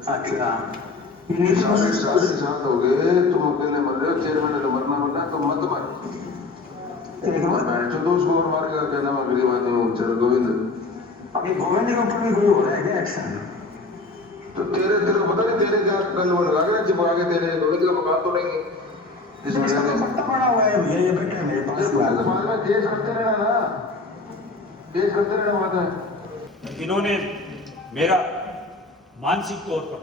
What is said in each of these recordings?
अच्छा शांत हो गए, तुम अकेले मर रहे हो, चेयरमैन ने मरना तो मत मार। मैं तो उसको और मारेगा, कहना मैं गरीब आदमी हूँ, चलो गोविंद। अभी गोविंद के ऊपर भी कोई हो रहा है क्या एक्शन? तो तेरे को पता नहीं, तेरे क्या कल वो लगा के चिपका के तेरे गोविंद का मकान तो नहीं इस इसका महीने तो में। पट्टा पड़ा हुआ है भैया, ये बैठे मेरे पास। बाद में केस करते रहना ना, केस करते रहना बाद में। इन्होंने मेरा मानसिक तौर पर,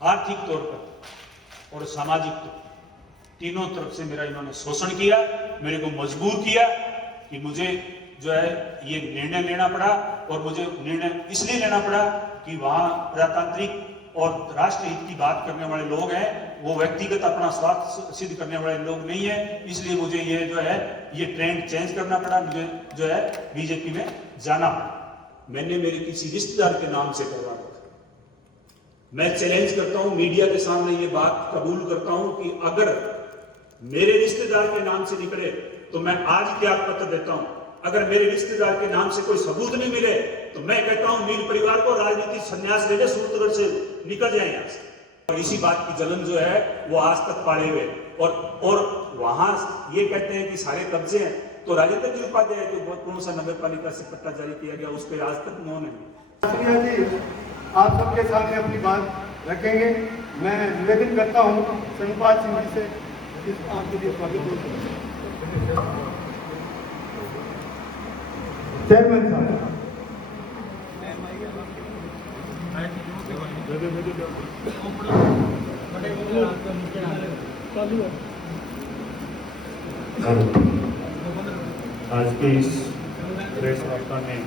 आर्थिक तौर पर और सामाजिक तौर पर तीनों तरफ से मेरा इन्होंने शोषण किया, मेरे को मजबूर किया कि मुझे जो है ये निर्णय लेना पड़ा। और मुझे निर्णय इसलिए लेना पड़ा कि वहाँ प्रजातांत्रिक और राष्ट्र हित की बात करने वाले लोग हैं, वो व्यक्तिगत अपना स्वार्थ सिद्ध करने वाले लोग नहीं है। इसलिए मुझे ये जो है ये ट्रेंड चेंज करना पड़ा, मुझे जो है बीजेपी में जाना पड़ा। मैंने मेरे किसी रिश्तेदार के नाम से करवा रखा। मैं चैलेंज करता हूं, मीडिया के सामने ये बात कबूल करता हूं कि अगर मेरे रिश्तेदार के नाम से निकले तो मैं आज त्याग पत्र देता हूं। अगर मेरे रिश्तेदार के नाम से कोई सबूत नहीं मिले तो मैं कहता हूं मील परिवार को राजनीतिक संन्यास ले ले, सूरतगढ़ से निकल जाए यहाँ से। और इसी बात की जलन जो है वो आज तक पाले हुए। और वहां ये कहते हैं कि सारे कब्जे हैं, तो राजेंद्र जी उपाध्याय जो बहुत कौन सा नगर पालिका से पट्टा जारी किया गया उस पर आज तक मौन है। जी आप सबके सामने अपनी बात रखेंगे। मैं निवेदन करता हूँ संपाल सिंह जी से, आपके लिए स्वागत है। चेयरमैन साहब, आज के इस प्रेस वार्ता में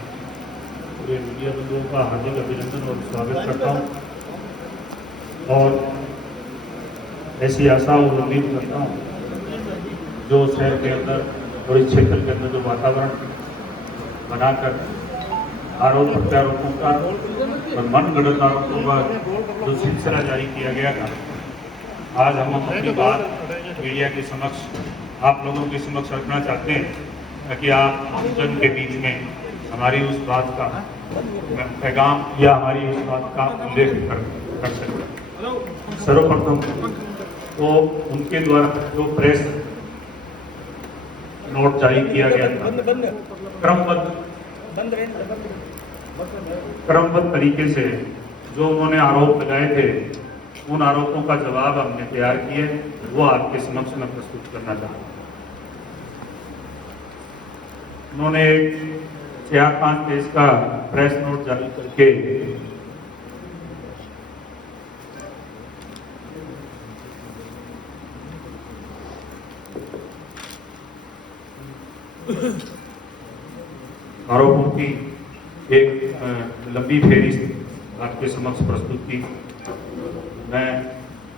पूरे मीडिया बंधुओं का हार्दिक अभिनंदन और स्वागत करता हूं। और ऐसी आशा और उम्मीद करता हूं जो शहर के अंदर और इस क्षेत्र के अंदर जो वातावरण बनाकर आरोप प्रत्यारोपों का और मनगढ़ंत आरोपों का जो सिलसिला जारी किया गया था, आज हम अपनी बात मीडिया के समक्ष आप लोगों के समक्ष रखना चाहते हैं ताकि आप जन के बीच में हमारी उस बात का पैगाम या हमारी उस बात का उल्लेख कर सकें। सर्वप्रथम तो उनके द्वारा जो प्रेस नोट जारी किया गया था, क्रमबद्ध तरीके से जो उन्होंने आरोप लगाए थे, उन आरोपों का जवाब हमने तैयार किए, वो आपके समक्ष में प्रस्तुत करना चाहता हूँ। उन्होंने 4-5 पेज का प्रेस नोट जारी करके आरोपों की एक लंबी फेरिस्त आपके समक्ष प्रस्तुत की। मैं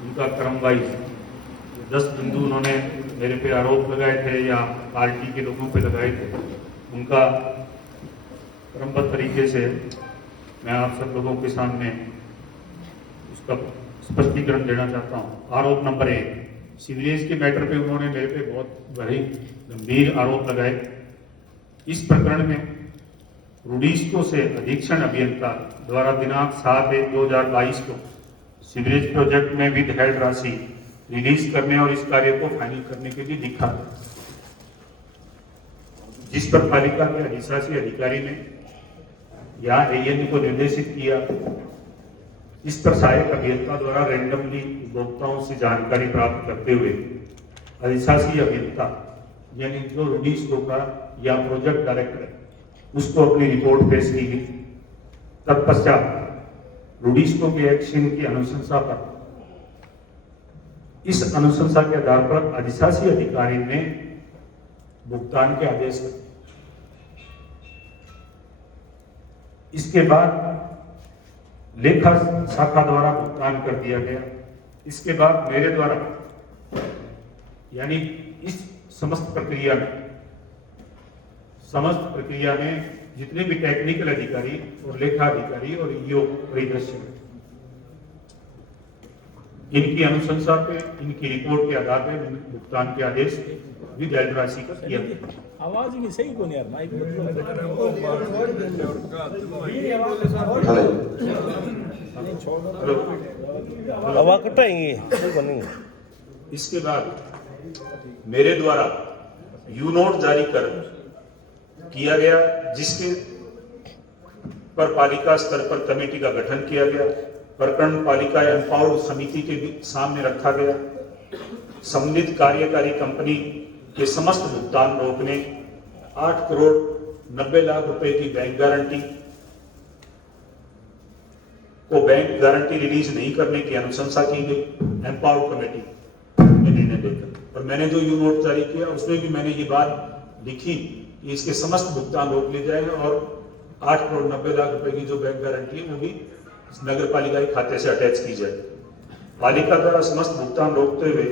उनका क्रम वाइज 10 बिंदु उन्होंने मेरे पे आरोप लगाए थे या पार्टी के लोगों पे लगाए थे, उनका क्रमबद्ध तरीके से मैं आप सब लोगों के सामने उसका स्पष्टीकरण देना चाहता हूँ। आरोप नंबर 1, सीवरेज के मैटर पे उन्होंने मेरे पे बहुत बड़े गंभीर आरोप लगाए। इस प्रकरण में रूडिस्को से अधीक्षण अभियंता द्वारा दिनांक 7/1/2022 को सीवरेज प्रोजेक्ट में विद हेड राशि रिलीज करने और इस कार्य को फाइनल करने के लिए लिखा, जिस पर पालिका के अधिशासी अधिकारी ने या एएनयू को निर्देशित किया। इस पर सहायक अभियंता द्वारा रैंडमली उपभोक्ताओं से जानकारी प्राप्त करते हुए अधिशासी अभियंता यानी जो रूडिस्को का या प्रोजेक्ट डायरेक्टर उसको अपनी रिपोर्ट पेश की गई। तत्पश्चात रूडिस्को के एक्शन की अनुशंसा पर, इस अनुशंसा के आधार पर अधिशासी अधिकारी ने भुगतान के आदेश दिए। इसके बाद लेखा शाखा द्वारा भुगतान कर दिया गया। इसके बाद मेरे द्वारा यानी इस समस्त प्रक्रिया में जितने भी टेक्निकल अधिकारी और लेखा अधिकारी और ईओ परिदृश्य में इनकी अनुशंसा पे, इनकी रिपोर्ट के आधार पे भुगतान के आदेश विद हेड राशि का किया। आवाज ही सही कौन यार माइक हवा कटाएंगे कोई बनेंगे। इसके बाद मेरे द्वारा यू नोट जारी कर किया गया, जिसके पर पालिका स्तर पर कमेटी का गठन किया गया। प्रकरण पालिका एम्पावर्ड समिति के भी सामने रखा गया। संबंधित कार्यकारी कंपनी के समस्त भुगतान रोकने, 8 करोड़ 90 लाख रुपए की बैंक गारंटी को बैंक गारंटी रिलीज नहीं करने की अनुशंसा की गई एम्पावर्ड कमेटी ने निर्णय लेकर। और मैंने जो यू नोट जारी किया उसमें भी मैंने ये बात लिखी कि इसके समस्त भुगतान रोक लिए जाए और 8 करोड़ 90 लाख रुपए की जो बैंक गारंटी है वो भी नगर पालिका के खाते से अटैच की जाए। पालिका द्वारा समस्त भुगतान रोकते हुए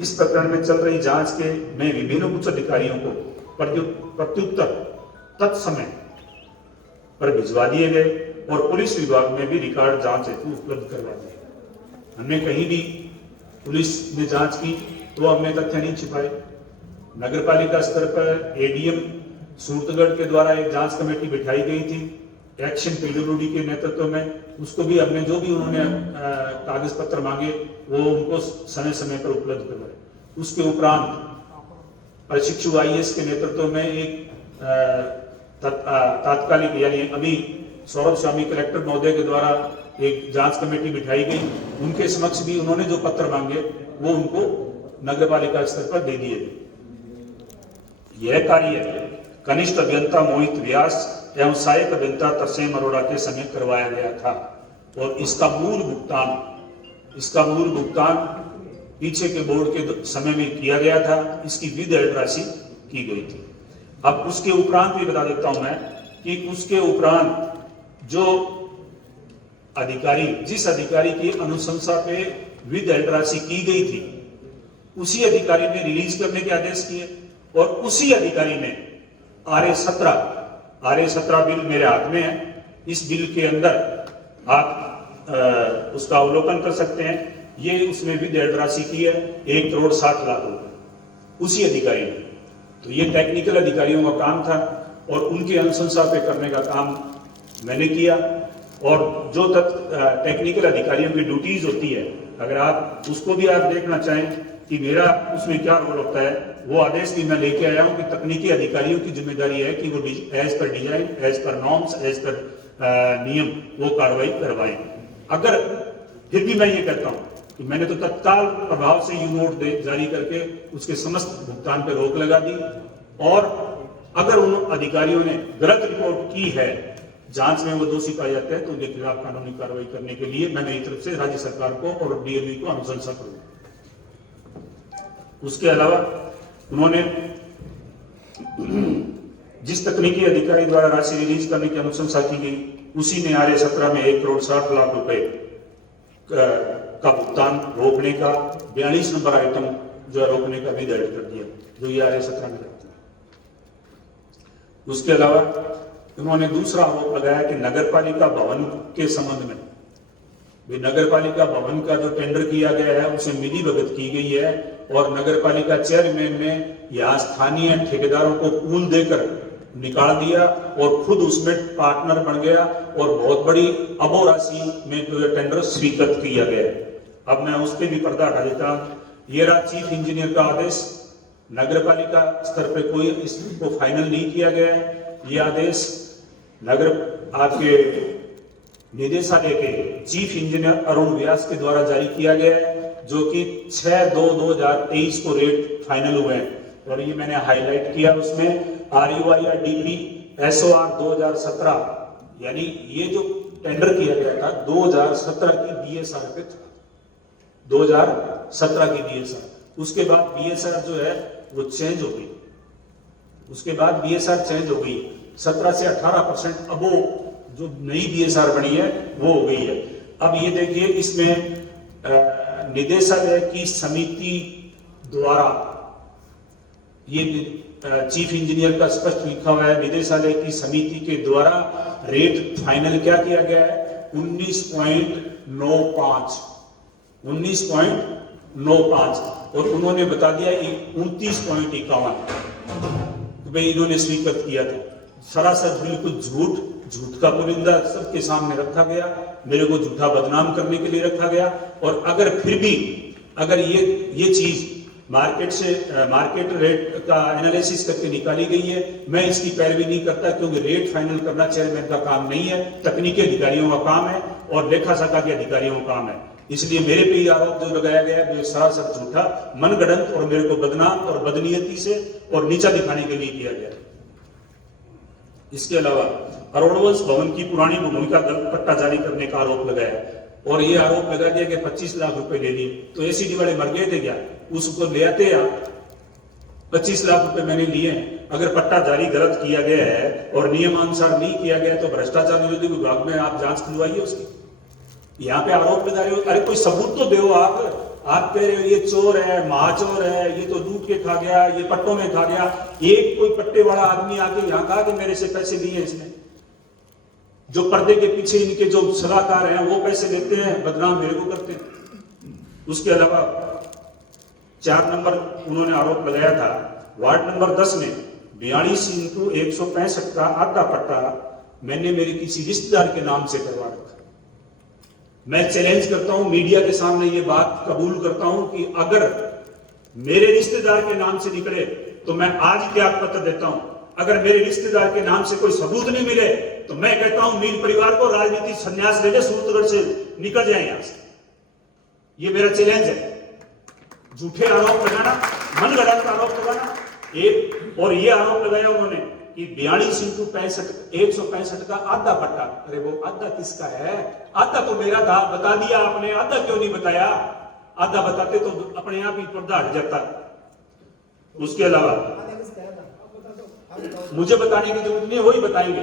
इस प्रकरण में चल रही जांच के में विभिन्न उच्च अधिकारियों को प्रत्युत्तर तत्समय पर भिजवा दिए गए और पुलिस विभाग में भी रिकॉर्ड जांच हेतु उपलब्ध करवा दिए। हमने कहीं भी पुलिस ने जांच की तो हमने तथ्य नहीं छिपाए। नगर पालिका स्तर पर एडीएम सूरतगढ़ के द्वारा एक जांच कमेटी बिठाई गई थी एक्शन पीडब्ल्यूडी के नेतृत्व में। उसको भी हमने जो भी उन्होंने कागज पत्र मांगे वो उनको समय समय पर उपलब्ध करवाए। उसके उपरांत प्रशिक्षु आईएएस के नेतृत्व में एक तात्कालिक यानी अभी सौरभ स्वामी कलेक्टर महोदय के द्वारा एक जांच कमेटी बिठाई गई। उनके समक्ष भी उन्होंने जो पत्र मांगे वो उनको नगर पालिका स्तर पर दे दिए गए। यह कार्य कनिष्ठ अभियंता मोहित व्यास एवं सहायक अभियंता तरसेम अरोड़ा के समय करवाया गया था और इसका मूल भुगतान पीछे के बोर्ड के समय में किया गया था। इसकी विद राशि की गई थी। अब उसके उपरांत भी बता देता हूं मैं कि उसके उपरांत जो अधिकारी जिस अधिकारी की अनुशंसा पे विद राशि की गई थी उसी अधिकारी ने रिलीज करने के आदेश किए और उसी अधिकारी ने RA17 बिल मेरे हाथ में है। इस बिल के अंदर आप उसका अवलोकन कर सकते हैं। ये उसमें विद राशि की है 1 करोड़ 60 लाख रुपए उसी अधिकारी ने। तो ये टेक्निकल अधिकारियों का काम था और उनकी अनुशंसा पे करने का काम मैंने किया। और जो टेक्निकल अधिकारियों की ड्यूटीज होती है, अगर आप उसको भी आप देखना चाहें कि मेरा उसमें क्या रोल होता है, वो आदेश भी मैं लेके आया हूं कि तकनीकी अधिकारियों की जिम्मेदारी है कि वो as per design, as per norms, as per नियम वो कार्रवाई करवाएं। अगर फिर भी मैं ये कहता हूं कि मैंने तो तत्काल प्रभाव से यू नोट जारी करके उसके समस्त भुगतान पर रोक लगा दी और अगर उन अधिकारियों ने गलत रिपोर्ट की है, जांच में वो दोषी पाए जाते हैं तो उनके खिलाफ कानूनी कार्रवाई करने के लिए मैं मेरी तरफ से राज्य सरकार को और डीएमई को अनुशंसा करूंगा। उसके अलावा उन्होंने जिस तकनीकी अधिकारी द्वारा राशि रिलीज करने की अनुशंसा की गई उसी ने RA17 में 1 करोड़ 60 लाख रुपए का भुगतान रोकने का 42 नंबर आइटम जो है रोकने का भी दर्ज कर दिया जो ये RA17 में रहता है। उसके अलावा उन्होंने दूसरा आरोप लगाया कि नगरपालिका भवन के संबंध में नगरपालिका भवन का जो टेंडर किया गया है उसे मिलीभगत की गई है और नगरपालिका चेयरमैन ने यहाँ स्थानीय ठेकेदारों को पूल देकर निकाल दिया और खुद उसमें पार्टनर बन गया और बहुत बड़ी अबो राशि में जो टेंडर स्वीकृत किया गया। अब मैं उस पर भी पर्दा हटा देता हूँ। ये रहा चीफ इंजीनियर का आदेश। नगरपालिका स्तर पर कोई इसको फाइनल नहीं किया गया है। ये आदेश नगर आपके निदेशालय के चीफ इंजीनियर अरुण व्यास के द्वारा जारी किया गया है जो कि 6/2/2023 को रेट फाइनल हुए हैं और ये मैंने हाईलाइट किया उसमें RUIRDP SOR 2017 यानी ये जो टेंडर किया गया था 2017 की BSR पे था 2017 की BSR। उसके बाद BSR जो है वो चेंज हो गई। उसके बाद BSR चेंज हो गई 17 से 18% अब वो जो नई BSR बनी है वो हो गई है। अब ये देखिए इसमें निदेशालय की समिति द्वारा ये चीफ इंजीनियर का स्पष्ट लिखा हुआ है निदेशालय की समिति के द्वारा रेट फाइनल क्या किया गया है 19.95 और उन्होंने बता दिया 29.51 तो भाई इन्होंने स्वीकृत किया था। सरासर बिल्कुल झूठ झूठ का पुलिंदा सबके सामने रखा गया, मेरे को झूठा बदनाम करने के लिए रखा गया। और अगर फिर भी अगर ये चीज मार्केट रेट का एनालिसिस करके निकाली गई है, मैं इसकी पैरवी नहीं करता, क्योंकि रेट फाइनल करना चेयरमैन का काम नहीं है, तकनीकी अधिकारियों का काम है और लेखा शाखा के अधिकारियों का काम है। इसलिए मेरे पे ये आरोप जो लगाया गया है वो सरासर झूठा, मनगढ़ंत और मेरे को बदनाम और बदनीयती से और नीचा दिखाने के लिए किया गया। इसके अलावा अरोड़वंश भवन की पुरानी भूमि का गलत पट्टा जारी करने का आरोप लगाया और ये आरोप लगा दिया कि 25 लाख रुपए ले लिए। तो एसीडी वाले मर गए थे क्या? उसको ले आते या 25 लाख रुपए मैंने लिए हैं। अगर पट्टा जारी गलत किया गया है और नियमानुसार नहीं किया गया तो भ्रष्टाचार निरोधी विभाग में आप जांच खुलवाइए उसकी। यहाँ पे आरोप लगा रहे हो, अरे कोई सबूत तो दो। आप कह रहे हो ये चोर है, महाचोर है, ये तो लूट के खा गया, ये पट्टों में खा गया। एक कोई पट्टे वाला आदमी आके यहाँ कहा कि मेरे से पैसे लिए इसने। जो पर्दे के पीछे इनके जो सलाहकार हैं वो पैसे लेते हैं, बदनाम मेरे को करते हैं। उसके अलावा 4 नंबर उन्होंने आरोप लगाया था, वार्ड नंबर 10 में 42/165 का आधा पट्टा मैंने मेरे किसी रिश्तेदार के नाम से करवा रखा। मैं चैलेंज करता हूं, मीडिया के सामने ये बात कबूल करता हूं कि अगर मेरे रिश्तेदार के नाम से निकले तो मैं आज त्याग पत्र देता हूं। अगर मेरे रिश्तेदार के नाम से कोई सबूत नहीं मिले तो मैं कहता हूं मीर परिवार को राजनीतिक संन्यास ले ले, सूरतगढ़ से निकल जाए यहां से। ये मेरा चैलेंज है। झूठे आरोप लगाना, मनगढ़ंत आरोप लगाना एक, और ये आरोप लगाया उन्होंने कि 42/165 का आधा पट्टा। अरे वो आधा किसका है? आधा तो मेरा था, बता दिया आपने, आधा क्यों नहीं बताया? आधा बताते तो अपने आप ही पर्दा हट जाता। उसके अलावा मुझे बताने की जरूरत नहीं है, वही बताएंगे।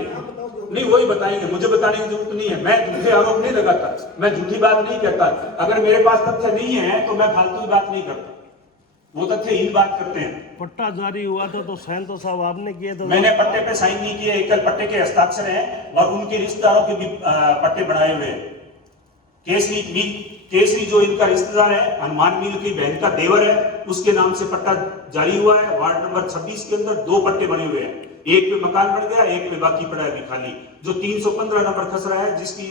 नहीं, वही बताएंगे, मुझे बताने की जरूरत नहीं है। मैं झूठे आरोप नहीं लगाता, मैं झूठी बात नहीं कहता। अगर मेरे पास तथ्य नहीं है तो मैं फालतू बात नहीं करता, वो तथ्यहीन बात करते हैं। पट्टा जारी हुआ तो साइन तो साहब आपने किए थे। मैंने पट्टे पे साइन नहीं किए, एकल पट्टे के हस्ताक्षर हैं और उनके रिश्तेदारों के भी पट्टे बनाए हुए हैं। केसरी जो इनका रिश्तेदार है, हनुमान मील की बहन का देवर है, उसके नाम से पट्टा जारी हुआ है। वार्ड नंबर 26 के अंदर 2 पट्टे बने हुए हैं, एक पे मकान बन गया, एक पे बाकी पड़ा है अभी खाली। जो 315 नंबर खस रहा है, जिसकी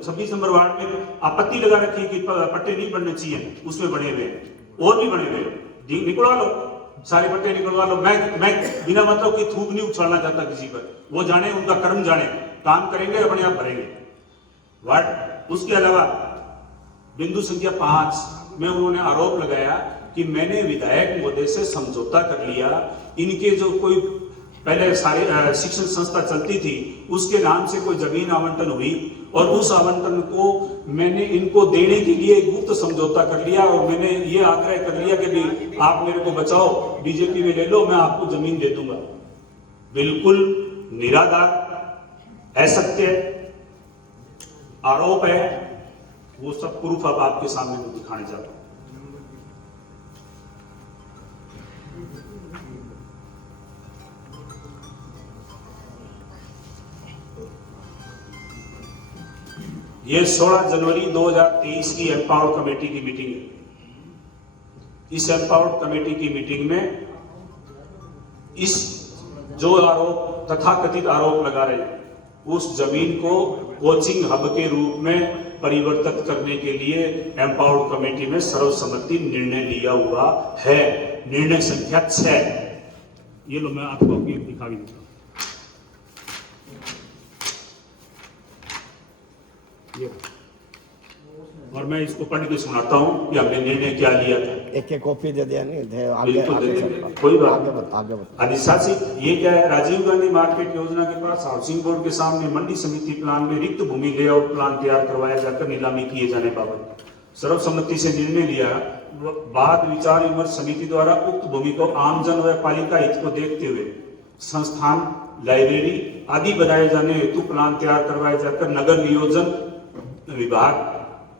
26 नंबर वार्ड में आपत्ति लगा रखी है कि पट्टे नहीं बनने चाहिए, उसमें बने हुए हैं और भी बने हुए। निकलवा लो, सारे पट्टे निकलवा लो। मैं बिना मतलब की थूक नहीं उछालना चाहता किसी पर, वो जाने, उनका कर्म जाने, काम करेंगे अपने आप भरेंगे वार्ड। उसके अलावा बिंदु संख्या 5 में उन्होंने आरोप लगाया कि मैंने विधायक महोदय से समझौता कर लिया। इनके जो कोई पहले सारे शिक्षण संस्था चलती थी उसके नाम से कोई जमीन आवंटन हुई और उस आवंटन को मैंने इनको देने के लिए गुप्त समझौता कर लिया और मैंने ये आग्रह कर लिया कि भी आप मेरे को बचाओ, बीजेपी में ले लो, मैं आपको जमीन दे दूंगा। बिल्कुल निराधार, असत्य आरोप है। वो सब प्रूफ अब आपके सामने में दिखाने जाता हूं। ये 16 जनवरी 2023 की एम्पावर्ड कमेटी की मीटिंग है। इस एम्पावर्ड कमेटी की मीटिंग में इस जो आरोप तथाकथित आरोप लगा रहे हैं, उस जमीन को कोचिंग हब के रूप में परिवर्तित करने के लिए एम्पावर्ड कमेटी में सर्वसम्मति निर्णय लिया हुआ है। निर्णय संख्या 6। ये लो, मैं आपको दिखा भी देता हूं। और मैं इसको पढ़ के सुनाता हूं कि हमने निर्णय क्या लिया था। एक कॉपी दे दिया नहीं थे, आगे बिल्कुल दे आगे देंगे, चलता। कोई बात आगे बता। अधिशासित ये क्या है? राजीव गांधी मार्केट योजना के पास हाउसिंग बोर्ड के सामने मंडी समिति प्लान में रिक्त भूमि लेआउट प्लान तैयार करवाया जाकर नीलामी किए जाने बाबत सर्वसम्मति से निर्णय लिया। बाद विचार विमर्श समिति द्वारा उक्त भूमि को आमजन व पालिका हित को देखते हुए संस्थान, लाइब्रेरी आदि बनाए जाने हेतु प्लान तैयार करवाए जाकर नगर नियोजन विभाग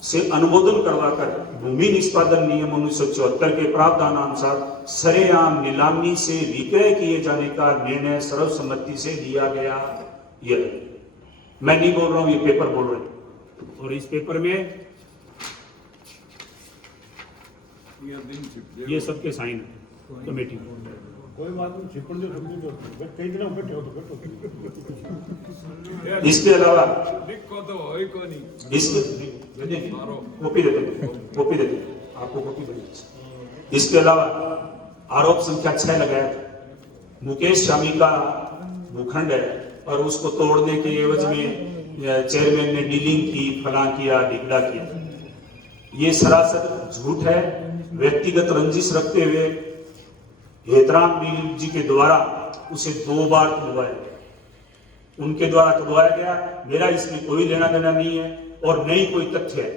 से अनुमोदन करवाकर भूमि निष्पादन नियम 1974 के प्रावधानानुसार सरेआम नीलामी से विक्रय किए जाने का निर्णय सर्वसम्मति से लिया गया। ये मैं नहीं बोल रहा हूं, ये पेपर बोल रहे हैं। और इस पेपर में ये सबके साइन है कमेटी। कोई बात नहीं, छिपड़ जो ढूंढी जो कई दिन बैठे हो तो बैठो। इसके अलावा लिखो तो होई को नहीं इसके कॉपी देते आपको कॉपी देनी। इसके अलावा आरोप संख्या 6 लगाया था। मुकेश स्वामी का भूखंड है और उसको तोड़ने के एवज में चेयरमैन ने डीलिंग की, फला किया, ढिगड़ा किया। ये सरासर झूठ है। व्यक्तिगत रंजिश रखते हुए हेतराम जी के द्वारा उसे 2 बार खुलवाया, उनके द्वारा खुलवाया गया। मेरा इसमें कोई लेना देना नहीं है और न ही कोई तथ्य है।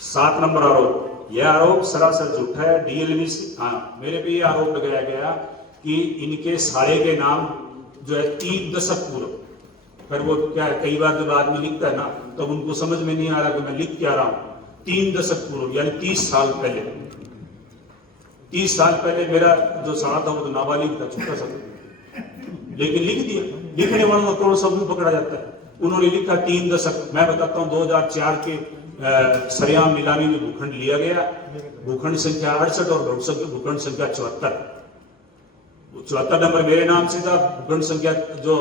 7 नंबर आरोप, यह आरोप सरासर झूठा है। डीएलवी से मेरे पे यह आरोप लगाया गया कि इनके साले के नाम जो है 3 दशक पूर्व, पर वो क्या है, कई बार जब आदमी लिखता है ना तब उनको समझ में नहीं आ रहा कि मैं लिख क्या रहा हूं। 3 दशक पूर्व यानी 30 साल पहले, 30 साल पहले मेरा जो साला था वो तो नाबालिग था, छोटा सा, लेकिन लिख दिया। लिखने वालों को कौन सा मुंह पकड़ा जाता है। उन्होंने लिखा 3 दशक। मैं बताता हूं 2004 के सरेआम नीलामी में भूखंड लिया गया। भूखंड संख्या 68 और भूखंड संख्या 74 नंबर मेरे नाम से था। भूखंड संख्या जो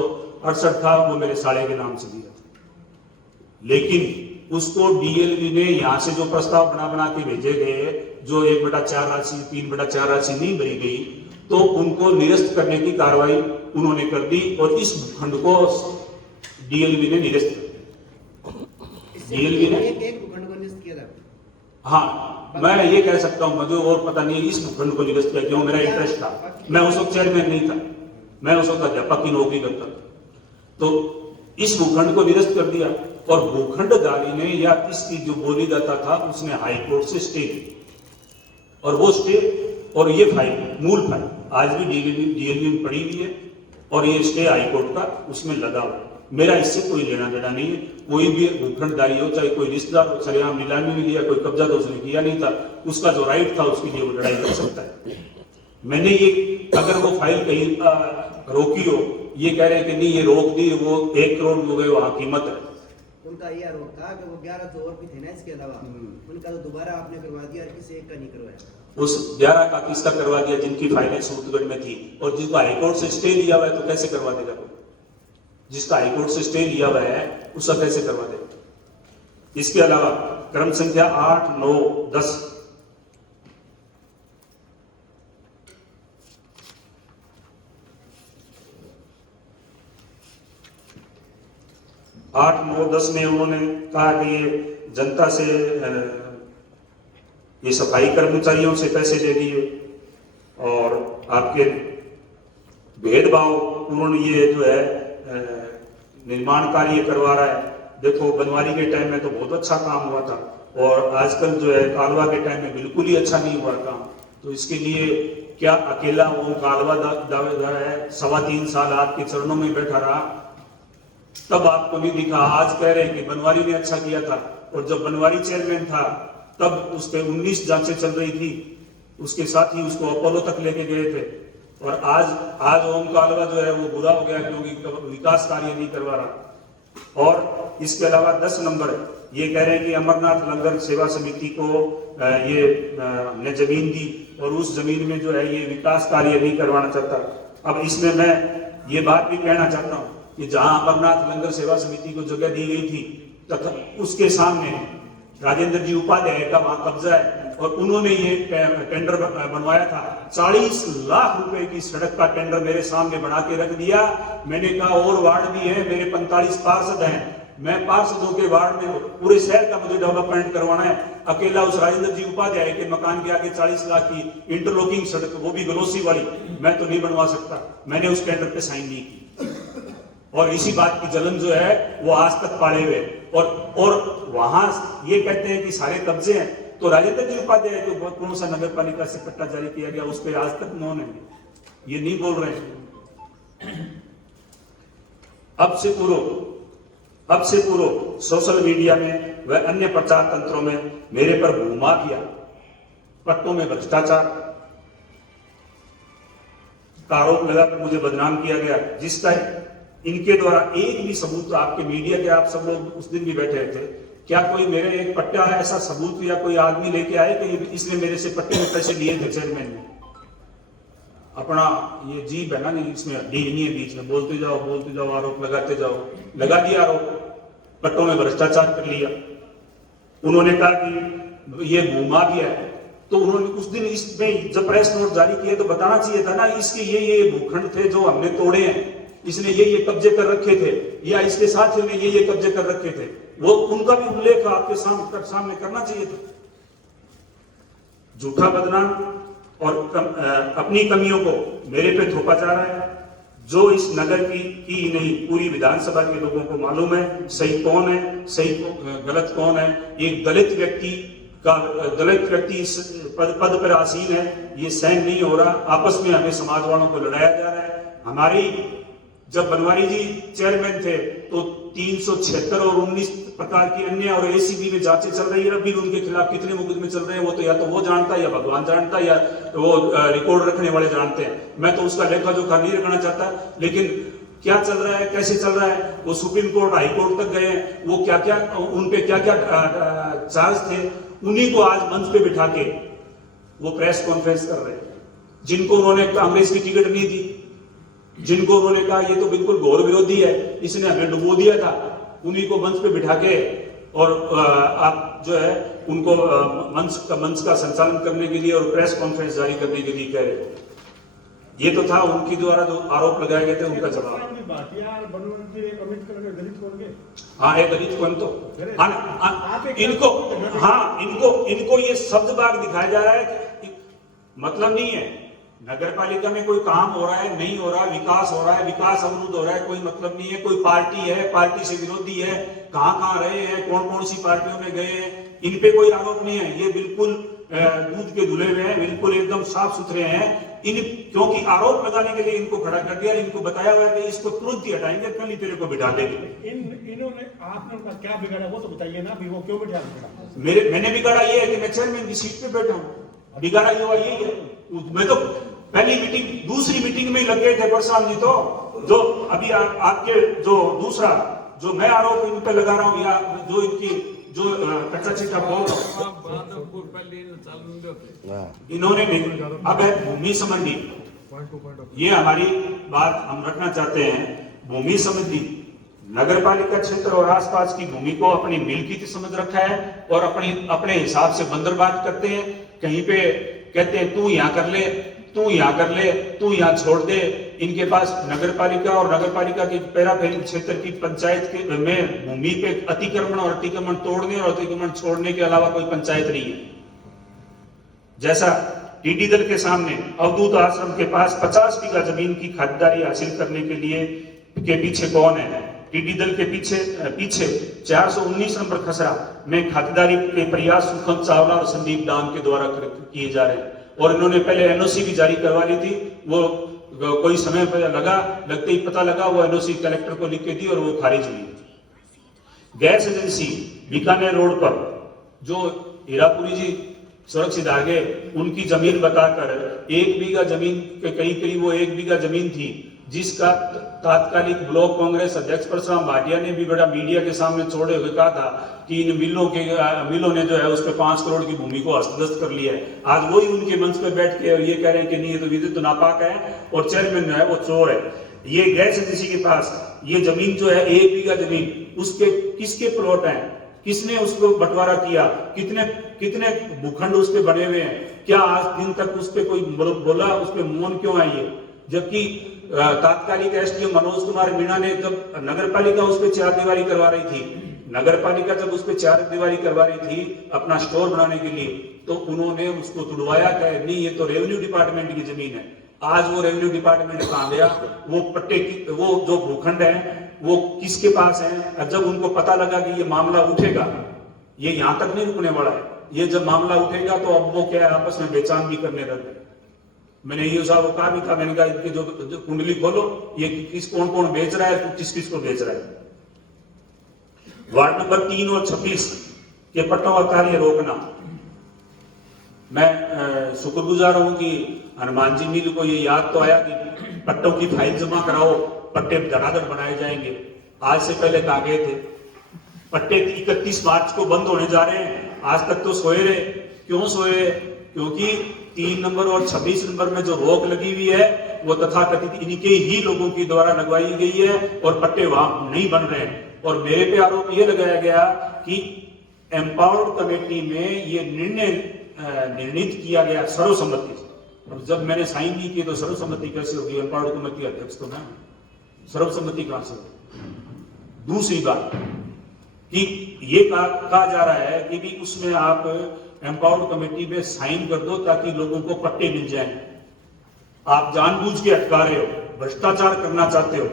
68 था वो मेरे साले के नाम से दिया था। लेकिन उसको डीएलवी ने यहां से जो प्रस्ताव बना के भेजे गए, जो 1/4 राशि 3/4 राशि नहीं भरी गई, तो उनको निरस्त करने की कार्रवाई उन्होंने कर दी और इस भूखंड को डीएलवी ने निरस्त कर दिया। डीएलवी ने एक भूखंड को निरस्त किया था। हाँ, मैं ये कह सकता हूं, मुझे और पता नहीं इस भूखंड को निरस्त किया क्यों। मेरा इंटरेस्ट था, मैं उस वक्त चेयरमैन नहीं था, मैं उस वक्त अध्यापक की नौकरी करता था। तो इस भूखंड को निरस्त कर दिया और भूखंडधारी ने या इसकी जो बोलीदाता था उसने हाईकोर्ट से स्टे की और वो स्टे और ये फाइल, मूल फाइल आज भी डीएलवी में पड़ी हुई है और ये स्टे हाईकोर्ट का उसमें लगा हुआ है। मेरा इससे कोई लेना देना नहीं है। कोई भी भूखंडधारी हो, चाहे कोई रिश्तेदार हो, सरेआम नीलामी में लिया, कोई कब्जा तो उसने किया नहीं था, उसका जो राइट था उसके लिए वो लड़ाई कर सकता है। मैंने ये अगर वो फाइल कहीं रोकी हो, ये कह रहे हैं कि नहीं ये रोक दी, वो 1 करोड़ हो गए वहां कीमत है। उनका ये आरोप था कि वो 11 जो और भी थे ना इसके अलावा, उनका तो दोबारा आपने करवा दिया और किसी एक का नहीं करवाया। उस 11 का किसका करवा दिया? जिनकी फाइलें सूरतगढ़ में थी और जिसको हाईकोर्ट से स्टे लिया हुआ है, तो कैसे करवा देगा कोई? जिसका हाईकोर्ट से स्टे लिया हुआ है उसका कैसे करवा देगा? इसके अलावा क्रम संख्या 8, 9, 10 8, 9, 10 में उन्होंने कहा कि ये जनता से ये सफाई कर्मचारियों से पैसे ले लिए और आपके भेदभाव उन्होंने ये जो है निर्माण कार्य करवा रहा है। देखो बनवारी के टाइम में तो बहुत अच्छा काम हुआ था और आजकल जो है कालवा के टाइम में बिल्कुल ही अच्छा नहीं हुआ काम। तो इसके लिए क्या अकेला वो कालवा दावेदार है? 3.25 साल आपके चरणों में बैठा रहा, तब आपको नहीं दिखा। आज कह रहे हैं कि बनवारी ने अच्छा किया था और जब बनवारी चेयरमैन था तब उस पे 19 जांचें चल रही थी, उसके साथ ही उसको अपोलो तक लेके गए थे। और आज ओम कालवा जो है वो बुरा हो गया क्योंकि विकास कार्य नहीं करवा रहा। और इसके अलावा 10 नंबर ये कह रहे हैं कि अमरनाथ लंगर सेवा समिति को ये हमने जमीन दी और उस जमीन में जो है ये विकास कार्य नहीं करवाना चाहता। अब इसमें मैं ये बात भी कहना चाहता हूँ कि जहां अमरनाथ लंगर सेवा समिति को जगह दी गई थी तथा उसके सामने राजेंद्र जी उपाध्याय का वहां कब्जा है और उन्होंने ये टेंडर बनवाया था। 40 लाख रुपए की सड़क का टेंडर मेरे सामने बना के रख दिया। मैंने कहा और वार्ड भी है, मेरे 45 पार्षद हैं, मैं पार्षदों के वार्ड में पूरे शहर का मुझे डेवलपमेंट करवाना है। अकेला उस राजेंद्र जी उपाध्याय के मकान के आगे 40 लाख की इंटरलॉकिंग सड़क, वो भी गलोसी वाली, मैं तो नहीं बनवा सकता। मैंने उस टेंडर पे साइन नहीं की और इसी बात की जलन जो है वो आज तक पाले हुए। और वहां ये कहते हैं कि सारे कब्जे हैं, तो राजेंद्र जी उपाध्याय को कौन सा नगर पालिका से पट्टा जारी किया गया उस पर आज तक मौन है, ये नहीं बोल रहे हैं। अब से पूर्व सोशल मीडिया में व अन्य प्रचार तंत्रों में मेरे पर भूमाफिया, पट्टों में भ्रष्टाचार का आरोप लगाकर मुझे बदनाम किया गया, जिसका इनके द्वारा एक भी सबूत आपके मीडिया के, आप सब लोग उस दिन भी बैठे थे, क्या कोई मेरे एक पट्टा ऐसा सबूत या कोई आदमी लेके आए कि इसने मेरे से पट्टे में पैसे लिए थे चेयरमैन ने? अपना ये जीभ है ना, नहीं इसमें हड्डी नहीं है बीच में, बोलते जाओ आरोप लगाते जाओ। लगा दिया आरोप, पट्टों में भ्रष्टाचार कर लिया। उन्होंने कहा कि ये भूमाफिया है, तो उन्होंने उस दिन इसमें जब प्रेस नोट जारी किया तो बताना चाहिए था ना, इसके ये भूखंड थे जो हमने तोड़े हैं, इसने ये कब्जे कर रखे थे, या इसके साथियों ने ये कब्जे कर रखे थे, वो उनका भी उल्लेख आपके सामने करना चाहिए था। झूठा बदनाम और अपनी कमियों को मेरे पे थोपा जा रहा है, जो इस नगर की नहीं पूरी विधानसभा के लोगों को मालूम है सही कौन है, गलत कौन है। एक दलित व्यक्ति इस पद पर आसीन है, ये सहन नहीं हो रहा। आपस में हमें समाज वालों को लड़ाया जा रहा है। हमारी जब बनवारी जी चेयरमैन थे तो 376 और 19 प्रकार की अन्य और एसीबी में जांचें चल रही है। अभी उनके खिलाफ कितने मुकदमे चल रहे हैं वो तो या तो वो जानता है या भगवान जानता है या वो रिकॉर्ड रखने वाले जानते हैं। मैं तो उसका लेखा जोखा नहीं रखना चाहता, लेकिन क्या चल रहा है, कैसे चल रहा है, वो सुप्रीम कोर्ट हाई कोर्ट तक गए हैं, वो क्या क्या उन पे क्या क्या चार्ज थे, उन्हीं को आज मंच पे बिठा के वो प्रेस कॉन्फ्रेंस कर रहे हैं। जिनको उन्होंने कांग्रेस की टिकट नहीं दी, जिनको उन्होंने कहा ये तो बिल्कुल घोर विरोधी है, इसने हमें डुबो दिया था, उन्हीं को मंच पे बिठा के और आप जो है उनको मंच का संचालन करने के लिए और प्रेस कॉन्फ्रेंस जारी करने के लिए कह रहे हो। ये तो था उनके द्वारा जो आरोप लगाए गए थे उनका जवाब। हाँ, एक दलित कौन तो इनको ये शब्द बाग दिखाया जा रहा है कि मतलब नहीं है। नगर पालिका में कोई काम हो रहा है, नहीं हो रहा, विकास हो रहा है, विकास अवरुद्ध हो रहा है, कोई मतलब नहीं है। कोई पार्टी है, पार्टी से विरोधी है, कहाँ रहे हैं, कौन कौन सी पार्टियों में गए हैं, इन पे कोई आरोप नहीं है। ये बिल्कुल दूध के धुले हुए हैं, बिल्कुल एकदम साफ सुथरे हैं। क्योंकि आरोप लगाने के लिए इनको खड़ा कर दिया, इनको बताया हुआ है कि इसको तुरंत ही हटाएंगे, कल ही तेरे को बिठा देंगे। इन्होंने आपने उनका क्या बिगाड़ा वो तो बताइए ना, भी वो क्यों बिठा मैंने बिगाड़ा ये है कि मैं चेयरमैन की सीट पे बैठा हूँ। बिगाड़ा ये हुआ यही है। मैं तो पहली मीटिंग दूसरी मीटिंग में लग गए थे प्रशांत जी, तो जो अभी आपके जो दूसरा जो मैं आरोप इन पे लगा रहा हूँ या जो इनकी जो कच्चा चिट्ठा बोल इन्होंने नहीं। अब है भूमि संबंधी, ये हमारी बात हम रखना चाहते हैं। भूमि संबंधी नगर पालिका क्षेत्र और आसपास की भूमि को अपनी मिल्कियत समझ रखा है और अपने हिसाब से बंदरबांट करते हैं। कहीं पे कहते हैं तू यहाँ कर ले, तू यहाँ कर ले, तू यहाँ छोड़ दे। इनके पास नगर पालिका और नगर पालिका के पैराफेरी क्षेत्र की पंचायत के में भूमि पे अतिक्रमण और अतिक्रमण तोड़ने और अतिक्रमण छोड़ने के अलावा कोई पंचायत नहीं है। जैसा टीडी दल के सामने अवधूत आश्रम के पास 50 बीघा जमीन की खातिरदारी हासिल करने के पीछे कौन है? टीडी दल के पीछे 419 नंबर खसरा में खातिरदारी के प्रयास सुखम चावला और संदीप डांग के द्वारा किए जा रहे हैं। और इन्होंने पहले एनओसी भी जारी करवा ली थी, वो कोई समय पर लगते ही पता लगा, वो एनओसी कलेक्टर को लिख के दी और वो खारिज हुई। गैस एजेंसी बीकानेर रोड पर जो हीरापुरी जी सुरक्षित आगे उनकी जमीन बताकर 1 बीघा जमीन के करीब वो 1 बीघा जमीन थी, जिसका तात्कालिक ब्लॉक कांग्रेस अध्यक्ष परशुराम भाटिया ने भी बड़ा मीडिया के सामने छोड़े हुए कहा था कि इन मिलों ने जो है उस पर 5 करोड़ की भूमि को हस्तगत कर लिया है। आज वही उनके मंच पर बैठ के ये कह रहे हैं कि नहीं ये तो विद्युत तो नापाक है और चेयरमैन जो है वो चोर है। ये गैस एजेंसी के पास ये जमीन जो है 1 बीघा जमीन, उसके किसके प्लॉट हैं, किसने उसको बंटवारा किया, कितने भूखंड उस पे बने हुए हैं, क्या आज दिन तक उस पे कोई बोला, उस पे मौन क्यों है ये? जबकि तात्कालिक एसडीओ मनोज कुमार मीणा ने जब नगर पालिका उस पे 4 दीवारी करवा रही थी, नगर पालिका जब उस पे 4 दीवारी करवा रही थी अपना स्टोर बनाने के लिए, तो उन्होंने उसको तुड़वाया क्या? नहीं ये तो रेवेन्यू डिपार्टमेंट की जमीन है। आज वो रेवेन्यू डिपार्टमेंट कहां गया? वो पट्टे की वो जो भूखंड है वो किसके पास है? जब उनको पता लगा कि ये मामला उठेगा, ये यहां तक नहीं रुकने वाला है, ये जब मामला उठेगा तो अब वो क्या है आपस में बेचान भी करने लग गए। मैंने ये साहब को कहा भी था, मैंने कहा इनकी जो कुंडली खोलो, ये किस कौन बेच रहा है, किस को बेच रहा है। वार्ड नंबर 3 और 26 के पट्टों का कार्य रोकना। मैं शुक्रगुजार हूं कि हनुमान जी मिल को ये याद तो आया कि पट्टों की फाइल जमा कराओ, पट्टे धड़ाधड़ बनाए जाएंगे। आज से पहले कहा गए थे पट्टे 31 मार्च को बंद होने जा रहे हैं, आज तक तो सोए रहे। क्यों सोए? क्योंकि 3 नंबर और 26 नंबर में जो रोक लगी हुई है वो तथाकथित इनके ही लोगों के द्वारा लगवाई गई है और पट्टे वहां नहीं बन रहे हैं। और मेरे पे आरोप ये लगाया गया कि एम्पावर्ड कमेटी में ये निर्णित किया गया सर्वसम्मति से। और जब मैंने साइन नहीं किए तो सर्वसम्मति कैसे होगी? एम्पावर्ड कमेटी अध्यक्ष तो मैं, सर्वसम्मति कहां से होगी? दूसरी बात कि ये कहा जा रहा है कि भी उसमें आप एम्पावर्ड कमेटी में साइन कर दो ताकि लोगों को पट्टे मिल जाएं। आप जानबूझ के अटका रहे हो, भ्रष्टाचार करना चाहते हो।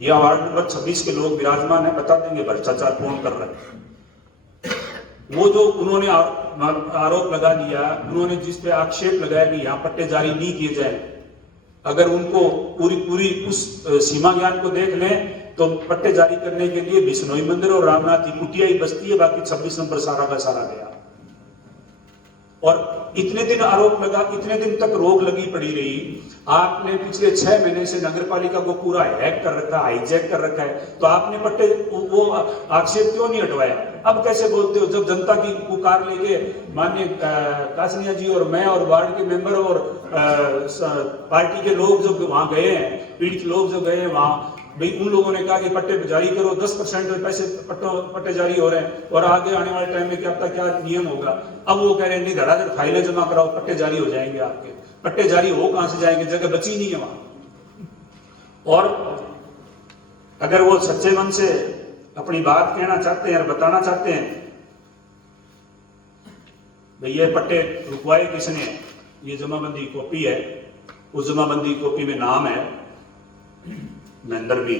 यह वार्ड नंबर 26 के लोग विराजमान है, बता देंगे भ्रष्टाचार कौन कर रहा है। वो जो उन्होंने आरोप लगा दिया, उन्होंने जिस पे आक्षेप लगाया कि यहाँ पट्टे जारी नहीं किए जाए, अगर उनको पूरी उस सीमा ज्ञान को देख लें तो पट्टे जारी करने के लिए बिश्नोई मंदिर और रामनाथ की कुटिया ही बचती है, बाकी 26 नंबर सारा का सारा गया। और इतने दिन आरोप लगा, इतने दिन तक रोक लगी पड़ी रही। आपने पिछले 6 महीने से नगर पालिका को पूरा हैक कर रखा, हाईजैक कर रखा है, तो आपने पट्टे वो आक्षेप क्यों नहीं हटवाया? अब कैसे बोलते हो जब जनता की पुकार लेके माननीय कासनिया जी और मैं और वार्ड के मेंबर और पार्टी के लोग जब वहां गए हैं, पीड़ित लोग जो गए हैं वहां, भाई उन लोगों ने कहा कि पट्टे जारी करो, 10% पैसे पट्टे जारी हो रहे हैं और आगे आने वाले टाइम में क्या पता क्या नियम होगा। अब वो कह रहे हैं नहीं, धड़ाधड़ फाइलें जमा कराओ, पट्टे जारी हो जाएंगे आपके। पट्टे जारी हो कहां से जाएंगे? जगह बची नहीं है वहां। और अगर वो सच्चे मन से अपनी बात कहना चाहते हैं और बताना चाहते हैं, भाई ये पट्टे रुकवाए किसने? ये जमाबंदी कॉपी है, उस जमाबंदी कॉपी में नाम है महेंद्र भी।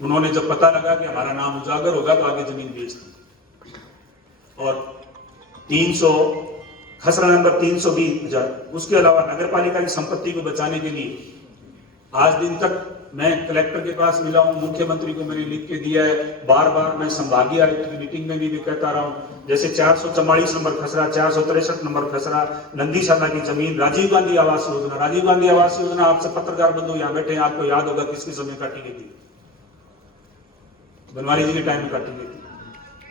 उन्होंने जब पता लगा कि हमारा नाम उजागर होगा तो आगे जमीन बेच दी। और 300 खसरा नंबर 320, उसके अलावा नगर पालिका की संपत्ति को बचाने के लिए आज दिन तक मैं कलेक्टर के पास मिला हूं, मुख्यमंत्री को मैंने लिख के दिया है, बार बार मैं संभागीय आयुक्त की मीटिंग में भी कहता रहा हूं। जैसे 444 नंबर खसरा, 463 नंबर खसरा, नंदीशाला की जमीन, राजीव गांधी आवास योजना। राजीव गांधी आवास योजना आपसे पत्रकार बंधु यहाँ बैठे हैं, आपको याद होगा किसके समय काटी गई थी? बनवारी जी के टाइम में काटी गई थी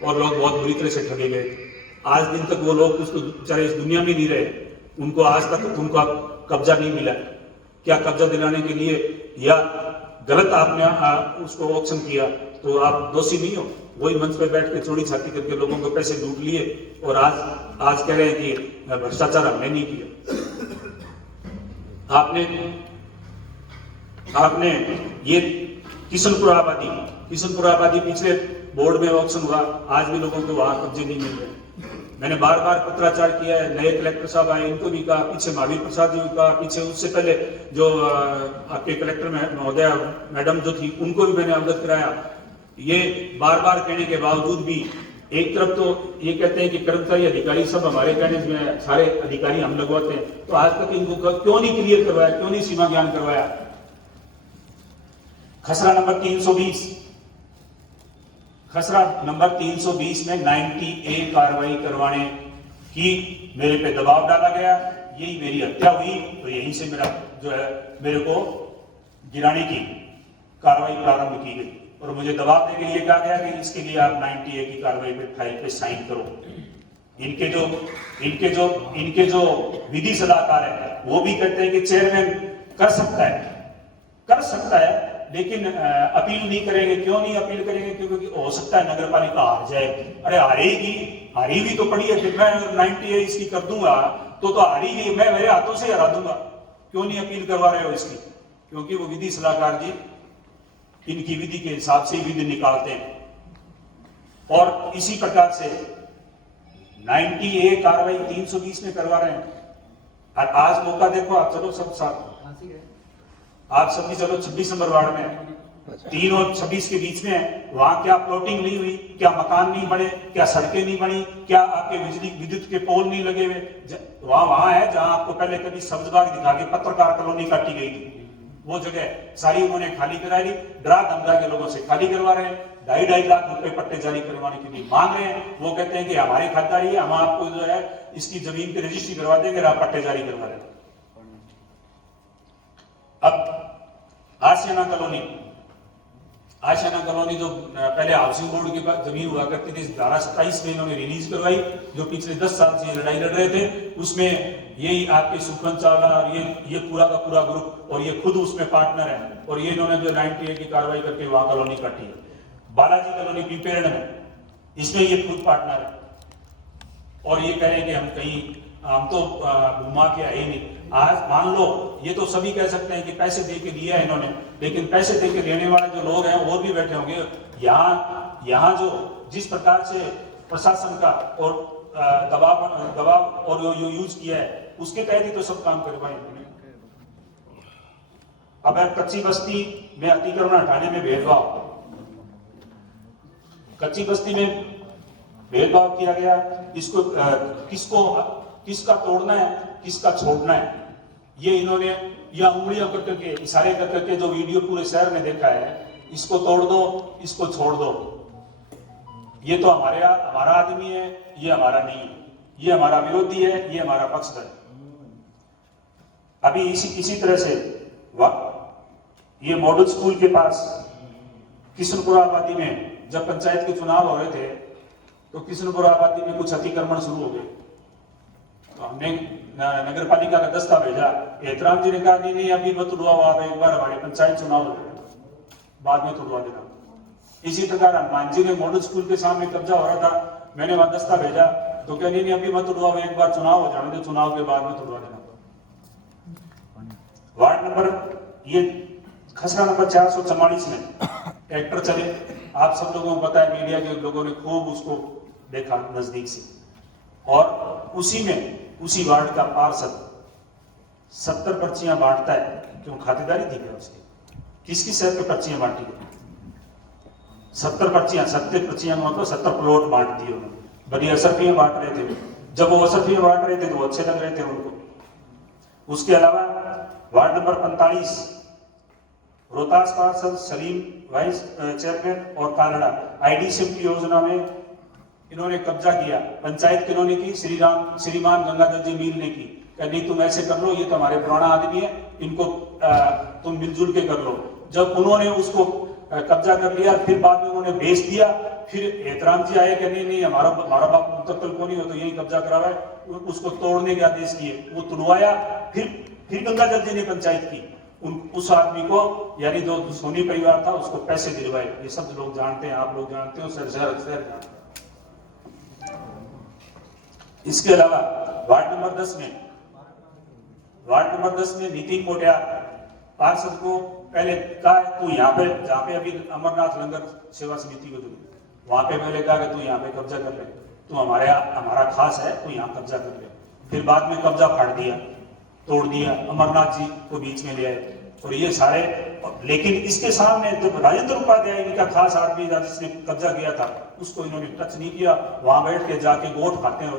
और लोग बहुत बुरी तरह से ठगे गए थे। आज दिन तक वो लोग उसको बेचारे इस दुनिया में नहीं रहे, उनको आज तक उनका कब्जा नहीं मिला। क्या कब्जा दिलाने के लिए या गलत आपने उसको ऑक्शन किया तो आप दोषी नहीं हो? वही मंच पे बैठ के चोरी छाती करके लोगों को पैसे लूट लिए और आज कह रहे हैं कि भ्रष्टाचार हमने नहीं किया। आपने ये किशनपुर आबादी पिछले बोर्ड में ऑक्शन हुआ, आज भी लोगों को वहां कब्जे नहीं मिल रहे। मैंने बार बार पत्राचार किया है, नए कलेक्टर साहब आए, इनको भी कहा, पीछे महावीर प्रसाद जी को कहा, पीछे उससे पहले जो आपके कलेक्टर महोदय मैडम जो थी उनको भी मैंने अवगत कराया। ये बार बार कहने के बावजूद भी एक तरफ तो ये कहते हैं कि कर्मचारी अधिकारी सब हमारे कहने में सारे अधिकारी हम लगवाते हैं, तो आज तक इनको क्यों नहीं क्लियर करवाया, क्यों नहीं सीमा ज्ञान करवाया? खसरा नंबर 320 में 90A कार्रवाई करवाने की मेरे पे दबाव डाला गया, यही मेरी हत्या हुई, तो यहीं से मेरा जो है मेरे को गिराने की कार्रवाई प्रारंभ की गई और मुझे दबाव देके ये कहा गया कि इसके लिए आप 90A की कार्रवाई पे फाइल पे साइन करो। इनके जो विधि सलाहकार है वो भी कहते हैं कि चेयरमैन कर सकता है लेकिन अपील नहीं करेंगे। क्यों नहीं अपील करेंगे? क्योंकि हो सकता है नगर पालिका हार जाए। अरे हारी भी तो पड़ी है, फिर मैं 90A इसकी कर दूंगा तो हारी गई, मैं मेरे हाथों से हरा दूंगा। क्यों नहीं अपील करवा रहे हो इसकी? क्योंकि वो विधि सलाहकार जी इनकी विधि के हिसाब से विधि निकालते हैं और इसी प्रकार से 90A कार्रवाई 320 में करवा रहे हैं। और आज मौका देखो, आप चलो सब साथ, आप सभी चलो 26 नंबर वार्ड में 3 और 26 के बीच में है, वहां क्या प्लॉटिंग नहीं हुई, क्या मकान नहीं बने, क्या सड़कें नहीं बनी, क्या आपके विद्युत के पोल नहीं लगे हुए? वहां है जहां आपको पहले कभी सब्जबाग दिखा के पत्रकार कॉलोनी काटी गई थी, वो जगह सारी उन्होंने खाली कराई, डरा धमका के लोगों से खाली करवा रहे हैं। 2.5 लाख रुपए पट्टे जारी करवाने के लिए मांग रहे हैं। वो कहते हैं कि हमारी खातिरदारी है, हम आपको जो है इसकी जमीन की रजिस्ट्री करवा देंगे, आप पट्टे जारी करवा रहे हैं। अब आसियाना कॉलोनी आशियाना कॉलोनी जो पहले हाउसिंग बोर्ड के पास जमीन हुआ करती थी, धारा 27 में इन्होंने रिलीज करवाई, जो पिछले 10 साल से लड़ाई लड़ रहे थे। उसमें यही आपके सुखवंत चावला और ये पूरा का पूरा ग्रुप, और ये खुद उसमें पार्टनर है, और ये इन्होंने जो 98 की कार्रवाई करके वहां कॉलोनी काटी है। बालाजी कॉलोनी पीपेड़ में, इसमें ये खुद पार्टनर है, और ये कहें कि हम तो घुमा के आए नहीं। आज मान लो, ये तो सभी कह सकते हैं कि पैसे दे के दिया है इन्होंने, लेकिन पैसे दे के लेने वाले जो लोग हैं और भी बैठे होंगे यहाँ जो जिस प्रकार से प्रशासन का और दबाव और यो यूज किया है, उसके तहत ही तो सब काम करवाए इन्होंने। अब कच्ची बस्ती में अतिक्रमण हटाने में भेदभाव, कच्ची बस्ती में भेदभाव किया गया, इसको किसका तोड़ना है, किसका छोड़ना है, ये इन्होंने या उंगलियां करके इशारे करके जो वीडियो पूरे शहर में देखा है, इसको तोड़ दो, इसको छोड़ दो, ये तो हमारा आदमी है, ये हमारा नहीं है, ये हमारा विरोधी है, ये हमारा पक्षधर है। अभी इसी तरह से ये मॉडल स्कूल के पास किशनपुर आबादी में जब पंचायत के चुनाव हो रहे थे, तो किशनपुर आबादी में कुछ अतिक्रमण शुरू हो गए। तो हमने नगर पालिका का दस्ता भेजा, एहतराम जी ने कहा नहीं अभी मत उड़वाओ, आप एक बार हमारे पंचायत चुनाव हो जाए, बाद में उड़वा देना। इसी प्रकार हनुमान जी ने मॉडल स्कूल के सामने कब्जा हो रहा था, मैंने वहां दस्ता भेजा, तो कह नहीं अभी मत उड़वाओ, एक बार चुनाव हो जाने दो, चुनाव के बाद में उड़वा देना। वार्ड नंबर ये खसरा नंबर 444 में ट्रैक्टर चले, आप सब लोगों को पता है, मीडिया के लोगों ने खूब उसको देखा नजदीक से, और उसी वार्ड का पार्षद 70 पर्चियां बांटता है। क्यों? खातेदारी थी क्या उसकी? किसकी शहर पे पर्चियां बांटी गई? 70 पर्चियां मतलब 70 प्लॉट बांट दिए उन्होंने। बड़ी असरफियां बांट रहे थे, जब वो असरफियां बांट रहे थे तो वो अच्छे लग रहे थे उनको। उसके अलावा वार्ड नंबर 45 रोहतास पार्षद सलीम वाइस चेयरमैन और कालड़ा IDCM की योजना में इन्होंने कब्जा किया। पंचायत किन्होंने की? श्रीमान गंगाधर जी मील ने की। नहीं तुम ऐसे कर लो, ये तो हमारे पुराना आदमी है, इनको तुम मिलजुल के कर लो। जब उन्होंने उसको कब्जा कर लिया, फिर बाद में उन्होंने बेच दिया, फिर एहतराम जी आए कि नहीं हमारा बाप मुतक्कल को नहीं हो, तो यही कब्जा करावा है, उसको तोड़ने के आदेश किए, वो तुड़वाया। फिर गंगाधर जी ने पंचायत की, उस आदमी को, यानी जो सोनी परिवार था, उसको पैसे दिलवाए। ये सब लोग जानते हैं, आप लोग जानते हो, शहर जानते हैं। इसके अलावा वार्ड नंबर 10 में नितिन मोटियार पार्षद को पहले कहा तू यहाँ पे, जहाँ पे अभी अमरनाथ लंगर सेवा समिति को वहां पे पहले कहा कि तू यहाँ पे कब्जा कर ले, तू हमारा खास है, तू यहाँ कब्जा कर ले। फिर बाद में कब्जा फाड़ दिया, तोड़ दिया, अमरनाथ जी को बीच में ले आए, और ये सारे। लेकिन इसके सामने जब राजेंद्र उपाध्याय इनका खास आदमी था जिसने कब्जा किया था, उसको इन्होंने टच नहीं किया। वहां बैठ के जाके वोट खाते हैं,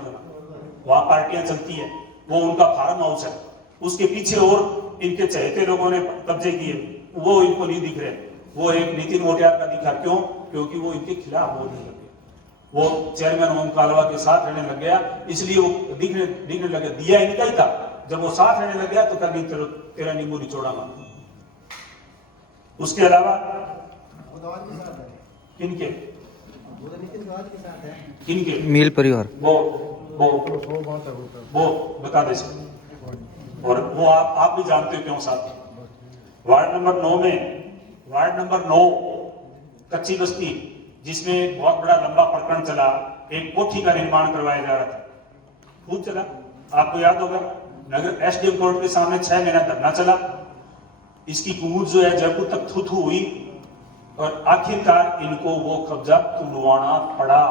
वहां पार्टियां चलती है, वो उनका फार्म हाउस है, उसके पीछे और इनके चहेते लोगों ने कब्जे किए, वो इनको नहीं दिख रहे। वो एक नितिन मोटियार का दिखा, क्यों? क्योंकि वो इनके खिलाफ बोलने लगे, वो चेयरमैन ओम कालवा के साथ रहने लग गया, इसलिए वो दिखने लगे। दिया इनका ही था, जब वो साथ रहने लग गया तो कभी तेरा नींबू निचोड़ागा। उसके अलावा किनके मील परिवार वो बता दे सकते, और वो आप भी जानते हो क्यों साथ। वार्ड नंबर 9 कच्ची बस्ती, जिसमें बहुत बड़ा लंबा प्रकरण चला, एक कोठी का निर्माण करवाया जा रहा था, खूब चला, आपको याद होगा। नगर SDM कोर्ट के सामने 6 महीना धरना चला, इसकी गूंज जो है जयपुर तक थू हुई, और आखिरकार इनको वो कब्जा तुड़वाना पड़ा।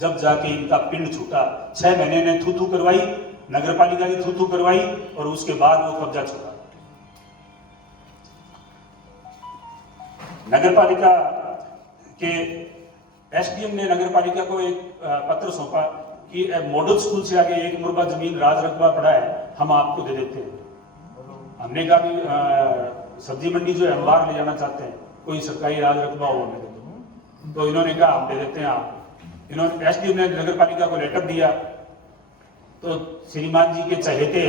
जब जाके इनका पिंड छूटा, 6 महीने ने थू करवाई, नगर पालिका ने थू करवाई, और उसके बाद वो कब्जा छूटा। नगर पालिका के SDM ने नगर पालिका को एक पत्र सौंपा कि मॉडल स्कूल से आगे एक मुरबा जमीन राज रकबा पड़ा है, हम आपको दे देते हैं। हमने कहा भी सब्जी मंडी जो है हम बाहर ले जाना चाहते हैं, कोई सरकारी राज रकबा हो हमें दे दो। तो इन्होंने कहा हम दे देते हैं आप। इन्होंने SDM ने नगर पालिका को लेटर दिया, तो श्रीमान जी के चहेते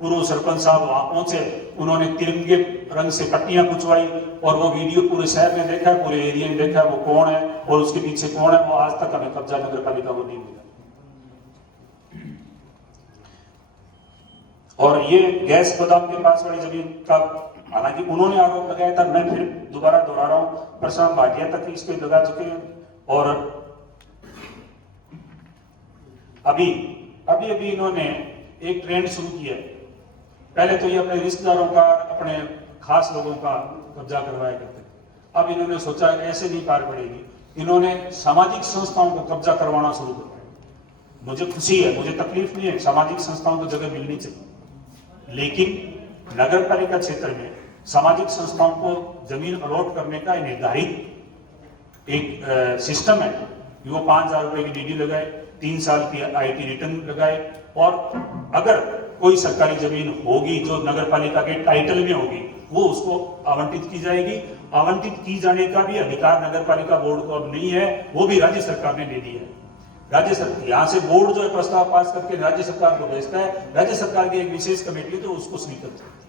पूर्व सरपंच साहब वहां पहुंचे, उन्होंने तिरंगे रंग से पट्टियां कुचवाई और वो वीडियो पूरे शहर ने देखा, पूरे एरिया ने देखा वो कौन है और उसके पीछे कौन है, वो आज तक हमें कब्जा नगर पालिका को नहीं मिला। और ये गैस गोदाम के पास वाली जमीन का हालांकि उन्होंने आरोप लगाया था, मैं फिर दोबारा दोहरा रहा हूं, प्रशांत भाटिया तक इस पे लगा चुके हैं। और अभी इन्होंने एक ट्रेंड शुरू किया है। पहले तो ये अपने रिश्तेदारों का, अपने खास लोगों का कब्जा करवाया करते, अब इन्होंने सोचा ऐसे नहीं पार पड़ेगी, इन्होंने सामाजिक संस्थाओं को कब्जा करवाना शुरू कर दिया। मुझे खुशी है, मुझे तकलीफ नहीं है, सामाजिक संस्थाओं को जगह मिलनी चाहिए, लेकिन नगर पालिका क्षेत्र में सामाजिक संस्थाओं को जमीन अलॉट करने का निर्धारित एक सिस्टम है। वो 5,000 रुपए की डीडी लगाए, 3 साल की आईटी रिटर्न लगाए, और अगर कोई सरकारी जमीन होगी जो नगर पालिका के टाइटल में होगी वो उसको आवंटित की जाएगी। आवंटित की जाने का भी अधिकार नगर पालिका बोर्ड को अब नहीं है, वो भी राज्य सरकार ने ले लिया है। राज्य सरकार यहाँ से बोर्ड जो है प्रस्ताव पास करके राज्य सरकार को भेजता है, राज्य सरकार की एक विशेष कमेटी तो उसको स्वीकृत करती है।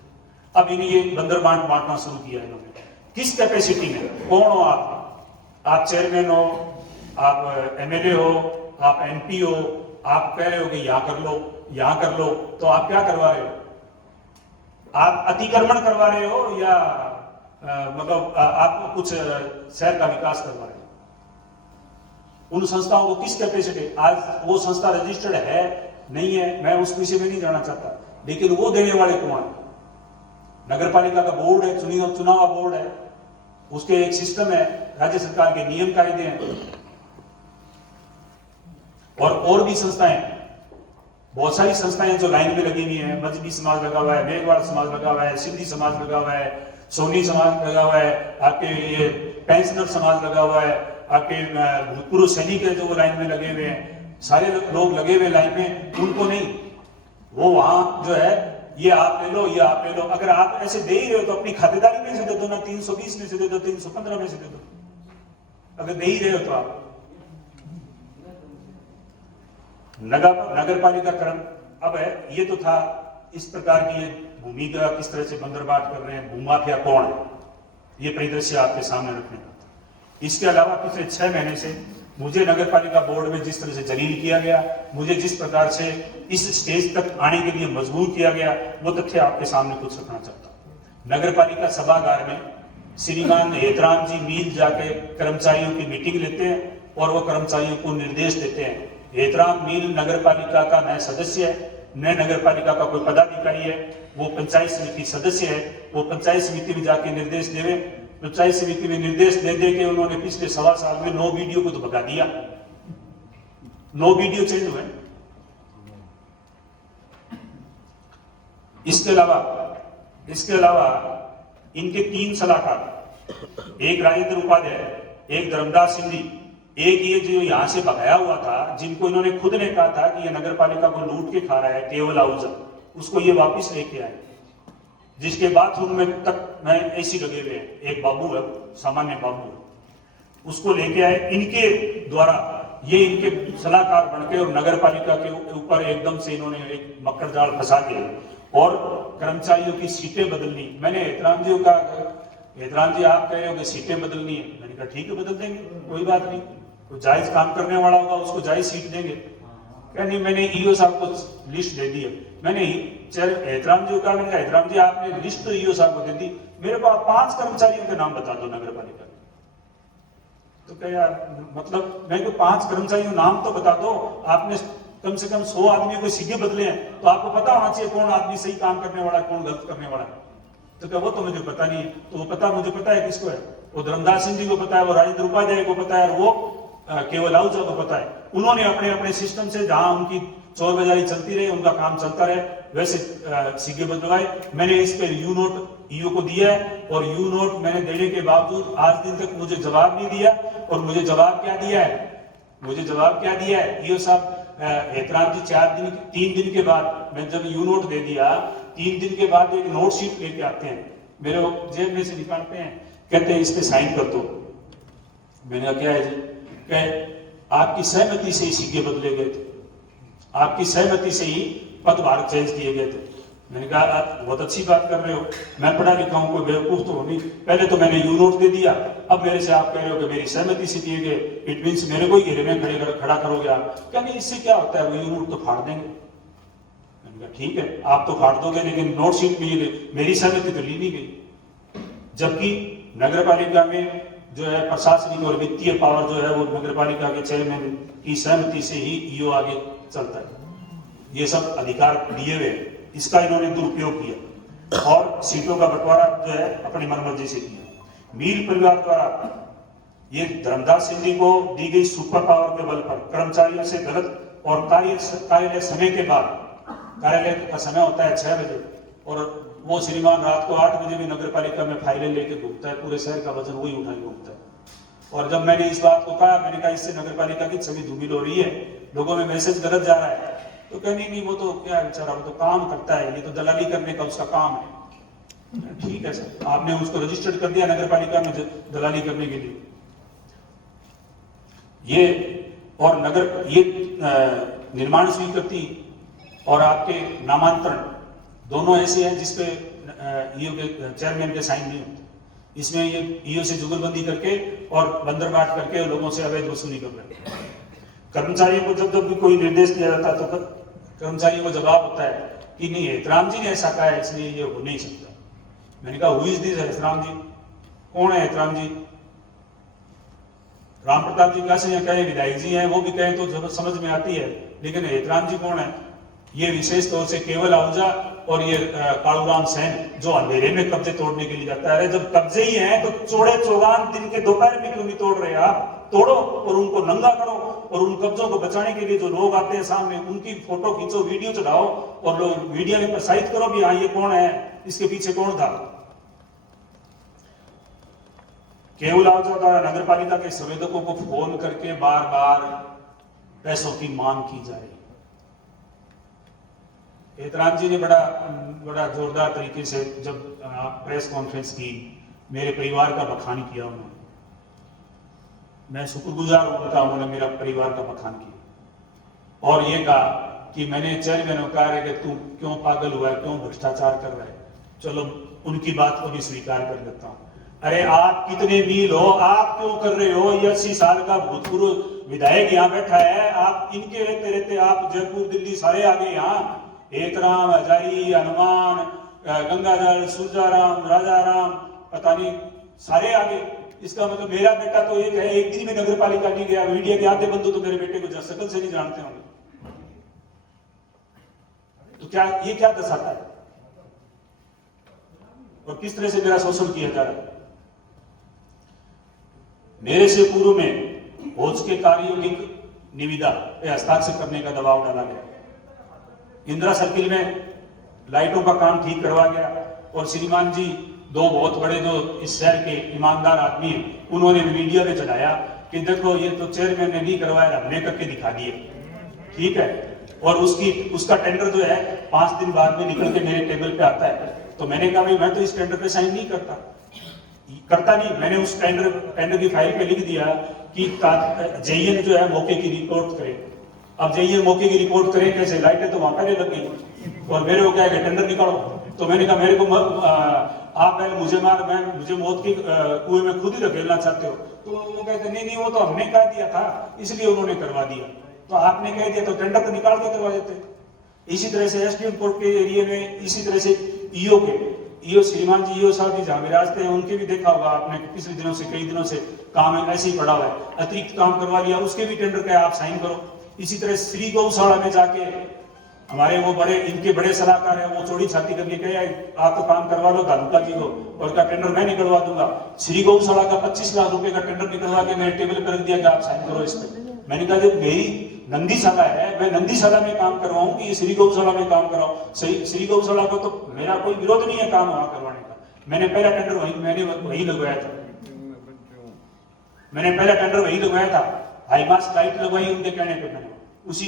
अब इन्हें ये बंदर बांटना शुरू किया है इन्होंने। किस कैपेसिटी में, कौन हो आप चेयरमैन हो, आप एमएलए हो, आप एमपी हो, आप कह रहे हो कि यहाँ कर लो, तो आप क्या करवा रहे हो? आप अतिक्रमण करवा रहे हो या मतलब आप कुछ शहर का विकास करवा रहे हो? उन संस्थाओं को किस कैपेसिटी, आज वो संस्था रजिस्टर्ड है नहीं है, मैं उस विषय में नहीं जाना चाहता, लेकिन वो देने वाले कौन है? नगर पालिका का बोर्ड है, चुनाव बोर्ड है, उसके एक सिस्टम है, राज्य सरकार के नियम कायदे हैं, और भी संस्थाएं, बहुत सारी संस्थाएं जो लाइन में लगी हुई हैं। मजहबी समाज लगा हुआ है, मेघवाल समाज लगा हुआ है, सिंधी समाज लगा हुआ है, सोनी समाज लगा हुआ है, आपके ये पेंशनर समाज लगा हुआ है, आपके भूतपूर्व सैनिक है जो लाइन में लगे हुए हैं, सारे लोग लगे हुए लाइन में, उनको नहीं, वो वहां जो है ये आप ले लो, ये आप ले लो। अगर आप ऐसे दे ही रहे हो तो अपनी खातेदारी में से दे दो ना, 320 में से दे दो, 315 में से दे दो, अगर दे ही रहे हो तो आप। नगर पालिका कर्म अब है, ये तो था इस प्रकार की भूमि का किस तरह से बंदरबाट कर रहे हैं, भूमाफिया कौन है, ये परिदृश्य आपके सामने रखने का था। इसके अलावा पिछले 6 महीने से मुझे नगर पालिका बोर्ड में जिस तरह से जलील किया गया, मुझे जिस प्रकार से इस स्टेज तक आने के लिए मजबूर किया गया, वो तथ्य आपके सामने कुछ रखना चाहता हूँ। नगर पालिका सभागार में श्रीमान हेतराम जी मील जाके कर्मचारियों की मीटिंग लेते हैं और वो कर्मचारियों को निर्देश देते हैं। हेतराम मील नगर पालिका का नया सदस्य है, नए नगर पालिका का कोई पदाधिकारी है, वो पंचायत समिति सदस्य है, वो पंचायत समिति में जाके निर्देश देवे। पंचायत समिति में निर्देश दे के उन्होंने पिछले 1.25 साल में 9 वीडियो को तो भगा दिया, 9 वीडियो चेंज हुए। इसके अलावा इनके 3 सलाहकार, एक राजेंद्र उपाध्याय, एक धर्मदास सिंधी, एक ये जो यहाँ से भगाया हुआ था, जिनको इन्होंने खुद ने कहा था कि ये नगर पालिका को लूट के खा रहा है, केवल आउजा, उसको ये वापस लेके आए, जिसके बाथरूम में तक मैं एसी लगे हुए हैं। एक बाबू है, सामान्य बाबू है, उसको लेके आए। इनके द्वारा ये इनके सलाहकार बनके और नगर पालिका के ऊपर एकदम से इन्होंने एक मकर जाल फंसा दिया और कर्मचारियों की सीटें बदलनी। मैंने हेतराम जी को कहा, हेतराम जी आप कह रहे हो कि सीटें बदलनी है, मैंने कहा ठीक है बदल देंगे, कोई बात नहीं, कोई जायज काम करने वाला होगा उसको जायज सीट देंगे। क्या नहीं, मैंने ईओ साहब को लिस्ट दे दी है। मैंने हेतराम जी को कहा, मैंने कहा हेतराम जी आपने लिस्ट तो ईओ साहब को दे दी, मेरे को 5 कर्मचारियों के नाम बता दो नगर पालिका के। तो क्या यार, मतलब मैं को 5 कर्मचारियों नाम तो बता दो, आपने कम से कम 100 आदमियों को सीधे बदले हैं, तो आपको पता होना चाहिए कौन आदमी सही काम करने वाला है, कौन गलत करने वाला है। तो क्या वो तो मुझे पता नहीं है। तो वो पता मुझे पता है किसको है, वो धर्मदास सिंह जी को पता है, वो राजेंद्र उपाध्याय को पता है, और वो केवल आहुजा को पता है। उन्होंने अपने अपने सिस्टम से जहां उनकी चोर बाजारी चलती रही, उनका काम चलता रहे, वैसे सीगे बदलवाए। मैंने इस पे यू नोट ईओ को दिया है, और यू नोट मैंने देने के बावजूद आज दिन तक मुझे जवाब नहीं दिया। और मुझे जवाब क्या दिया है ईओ साहब, हेतराम जी 3 दिन के बाद, मैं जब यू नोट दे दिया, 3 दिन के बाद एक नोट शीट लेके आते हैं, मेरे जेब में से निकालते हैं, कहते हैं इस पे साइन कर दो। मैंने कहा क्या है जी? आपकी सहमति से ही सिक्के बदले गए थे, आपकी सहमति से ही पदभार चेंज किए गए थे। मैंने कहा बहुत अच्छी बात कर रहे हो, मैं पढ़ा लिखा हूं, कोई बेवकूफ तो हो नहीं। पहले तो मैंने यू नोट दे दिया, अब मेरे से आप कह रहे हो कि मेरी सहमति से दिए गए, इट मीन्स मेरे को ही घेरे में खड़ा करोगे आप। क्या नहीं, इससे क्या होता है, वो यू नोट तो फाड़ देंगे। मैंने कहा ठीक है, आप तो फाड़ दोगे, लेकिन नोट शीट में ये मेरी सहमति तो ली नहीं गई। जबकि नगर पालिका में जो है प्रशासनिक और वित्तीय पावर जो है वो नगर पालिका के चेयरमैन की सहमति से ही ईओ आगे चलता है। ये सब अधिकार दिए हुए, इसका इन्होंने दुरुपयोग किया और सीटों का बंटवारा जो है अपनी मनमर्जी से किया। मील परिवार द्वारा ये धर्मदास सिंह जी को दी गई सुपर पावर के बल पर कर्मचारियों से गलत और कार्यालय समय के बाद, कार्यालय का समय होता है 6 बजे, और वो श्रीमान रात को 8 बजे भी नगर पालिका में फाइलें लेके घूमता है, पूरे शहर का वजन वही उठाए घूमता है। और जब मैंने इस बात को कहा, मैंने कहा इससे नगर पालिका की छवि धूमिल हो रही है, लोगों में मैसेज गलत जा रहा है, तो कहनी नहीं वो तो क्या बेचारा, वो तो काम करता है, ये तो दलाली करने का उसका काम है। ठीक है सर, आपने उसको रजिस्टर्ड कर दिया नगर पालिका में दलाली करने के लिए। ये और नगर ये निर्माण स्वीकृति और आपके नामांतरण दोनों ऐसे हैं जिसपे ईओ के चेयरमैन के साइन नहीं होते। इसमें ये ईओ से जुगलबंदी करके और बंदरबाट करके लोगों से अवैध वसूली कर रहे हैं। कर्मचारियों को जब जब भी कोई निर्देश दिया जाता है तो कर्मचारियों को जवाब होता है कि नहीं, एहतराम जी ने ऐसा कहा है इसलिए ये हो नहीं सकता। मैंने कहा हु इज दिस एहतराम जी, कौन है एहतराम जी? राम प्रताप जी कैसे कहे, विधायक जी हैं, वो भी कहे तो समझ में आती है, लेकिन एहतराम जी कौन है? ये विशेष तौर से केवल आहूजा और ये कालूराम सेन जो अंधेरे में कब्जे तोड़ने के लिए जाता है। जब कब्जे ही हैं तो चौड़े चौगान दिन के दोपहर में क्यों नहीं तोड़ रहे आप? तोड़ो और उनको नंगा करो, और उन कब्जों को बचाने के लिए जो लोग आते हैं सामने उनकी फोटो खींचो, वीडियो चढ़ाओ और लोग मीडिया में प्रसारित करो भी हाँ ये कौन है, इसके पीछे कौन था। केवल आहूजा द्वारा नगर पालिका के संवेदकों को फोन करके बार बार पैसों की मांग की जा रही। एहतराम जी ने बड़ा जोरदार तरीके से जब प्रेस कॉन्फ्रेंस की, मेरे परिवार का बखान किया उन्होंने। मैं शुक्रगुजार हूं उनका, उन्होंने मेरा परिवार का बखान किया और ये कहा कि मैंने चेयरमैन को कहा है कि तू क्यों पागल हुआ है, क्यों भ्रष्टाचार कर रहा है। चलो उनकी बात को भी स्वीकार कर लेता हूं। अरे आप कितने मील हो, आप क्यों कर रहे हो? ये 80 साल का भूतपूर्व विधायक यहाँ बैठा है, आप इनके रहते रहते आप जयपुर दिल्ली सारे आ गए यहाँ। एकराम, हजारी, हनुमान, गंगाधर, सूरजाराम, राजाराम, पता नहीं सारे आगे। इसका मतलब मेरा बेटा तो एक है, एक दिन में नगर पालिका नहीं गया। मीडिया के आधे बंधु तो मेरे बेटे को शकल से नहीं जानते होंगे। तो क्या ये क्या दर्शाता है और किस तरह से मेरा शोषण किया जा रहा है? मेरे से पूर्व में भोज के कार्ययोगिक निविदा पे हस्ताक्षर करने का दबाव डाला गया। इंदिरा सर्किल में लाइटों का काम ठीक करवा गया और श्रीमान जी दो बहुत बड़े जो इस शहर के ईमानदार आदमी हैं, उन्होंने मीडिया में चढ़ाया कि देखो ये तो चेयरमैन ने नहीं करवाया, हमने करके दिखा दिए। ठीक है, और उसका टेंडर जो है 5 दिन बाद में निकल के मेरे टेबल पे आता है। तो मैंने कहा भाई मैं तो इस टेंडर पे साइन नहीं करता नहीं। मैंने उस टेंडर की फाइल पे लिख दिया कि जेईएन जो है मौके की रिपोर्ट करे। अब जेईएन मौके की रिपोर्ट करे कैसे? लाइटें तो वहां पहले लग गई और मेरे को क्या है टेंडर निकालो। तो मैंने कहा मेरे को आप पहले मुझे मौत के कुएं में खुद ही धकेलना चाहते हो? तो वो कहते नहीं वो तो हमने कह दिया था इसलिए उन्होंने करवा दिया। तो आपने कह दिया तो टेंडर तो निकाल के करवा देते। इसी तरह से एसडीएम कोर्ट के एरिया में, इसी तरह से ईओ श्रीमान जी ईओ साहब जी जहाँ विराजते हैं उनके भी देखा होगा आपने, पिछले दिनों से कई दिनों से काम ऐसे ही पड़ा हुआ है, अतिरिक्त काम करवा लिया, उसके भी टेंडर का आप साइन करो। इसी तरह श्री गौशाला में जाके हमारे वो इनके बड़े सलाहकार हैं, वो चौड़ी छाती करके कहे आप तो काम करवा लो धानुका जी को, और का टेंडर मैं निकलवा दूंगा। श्री गौशाला का 25 लाख रुपए का टेंडर निकलवा के मेरे टेबल पर रख दिया कि आप साइन करो इस पे। मैंने कहा जब मेरी नंदीशाला है, मैं नंदीशाला में काम करवाऊं कि ये श्री गौशाला में काम कराऊं? श्री गौशाला को तो मेरा कोई विरोध नहीं है काम वहां करवाने का। मैंने पहला टेंडर वही लगवाया था। हाईमास्ट लाइट लगवाई उनके कहने पे मैंने उसी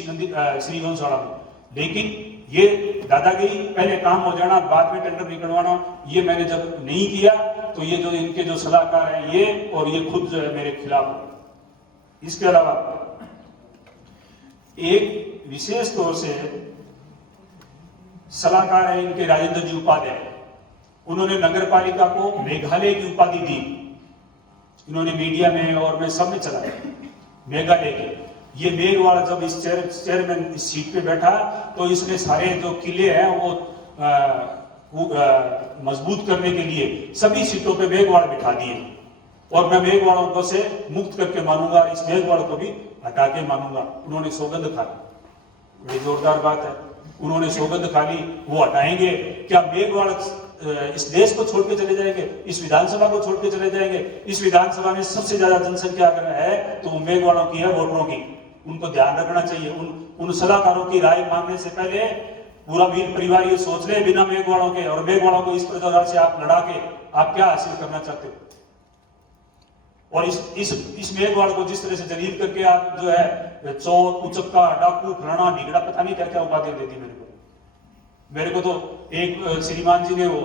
श्री गौशाला में। लेकिन ये दादागिरी, पहले काम हो जाना बाद में टेंडर निकलवाना, ये मैंने जब नहीं किया तो ये जो इनके जो सलाहकार हैं ये और ये खुद जो है मेरे खिलाफ। इसके अलावा एक विशेष तौर से सलाहकार हैं इनके राजेंद्र जी उपाध्याय, उन्होंने नगर पालिका को मेघालय की उपाधि दी। इन्होंने मीडिया में और मैं सब में चलाया मेघालय के। ये मेघवाल जब इस चेयरमैन इस सीट पे बैठा तो इसने सारे जो किले हैं वो मजबूत करने के लिए सभी सीटों पे मेघवाल बिठा दिए। और मैं मेघवालों को से मुक्त करके मानूंगा, इस मेघवाल को भी हटा के मानूंगा। उन्होंने सौगंध खा ली, बड़ी जोरदार बात है। उन्होंने सौगंध खा ली, वो हटाएंगे। क्या मेघवाल इस देश को छोड़ के चले जाएंगे? इस विधानसभा को छोड़ के चले जाएंगे? इस विधानसभा में सबसे ज्यादा जनसंख्या अगर है तो वो मेघवालों की है, वोटरों की। उनको ध्यान रखना चाहिए। उन सलाहकारों की राय मांगने से पहले पूरा वीर परिवार ये सोच ले बिना मेघवालों के, और मेघवालों को इस प्रकार से आप लड़ा के आप क्या हासिल करना चाहते हो। और इस मेघवाल को जिस तरह से जलील करके आप जो है चोर, उचक्का, डाकू, फलाना ढिगड़ा, पता नहीं क्या क्या उपाधि देती मेरे को तो एक श्रीमान जी ने वो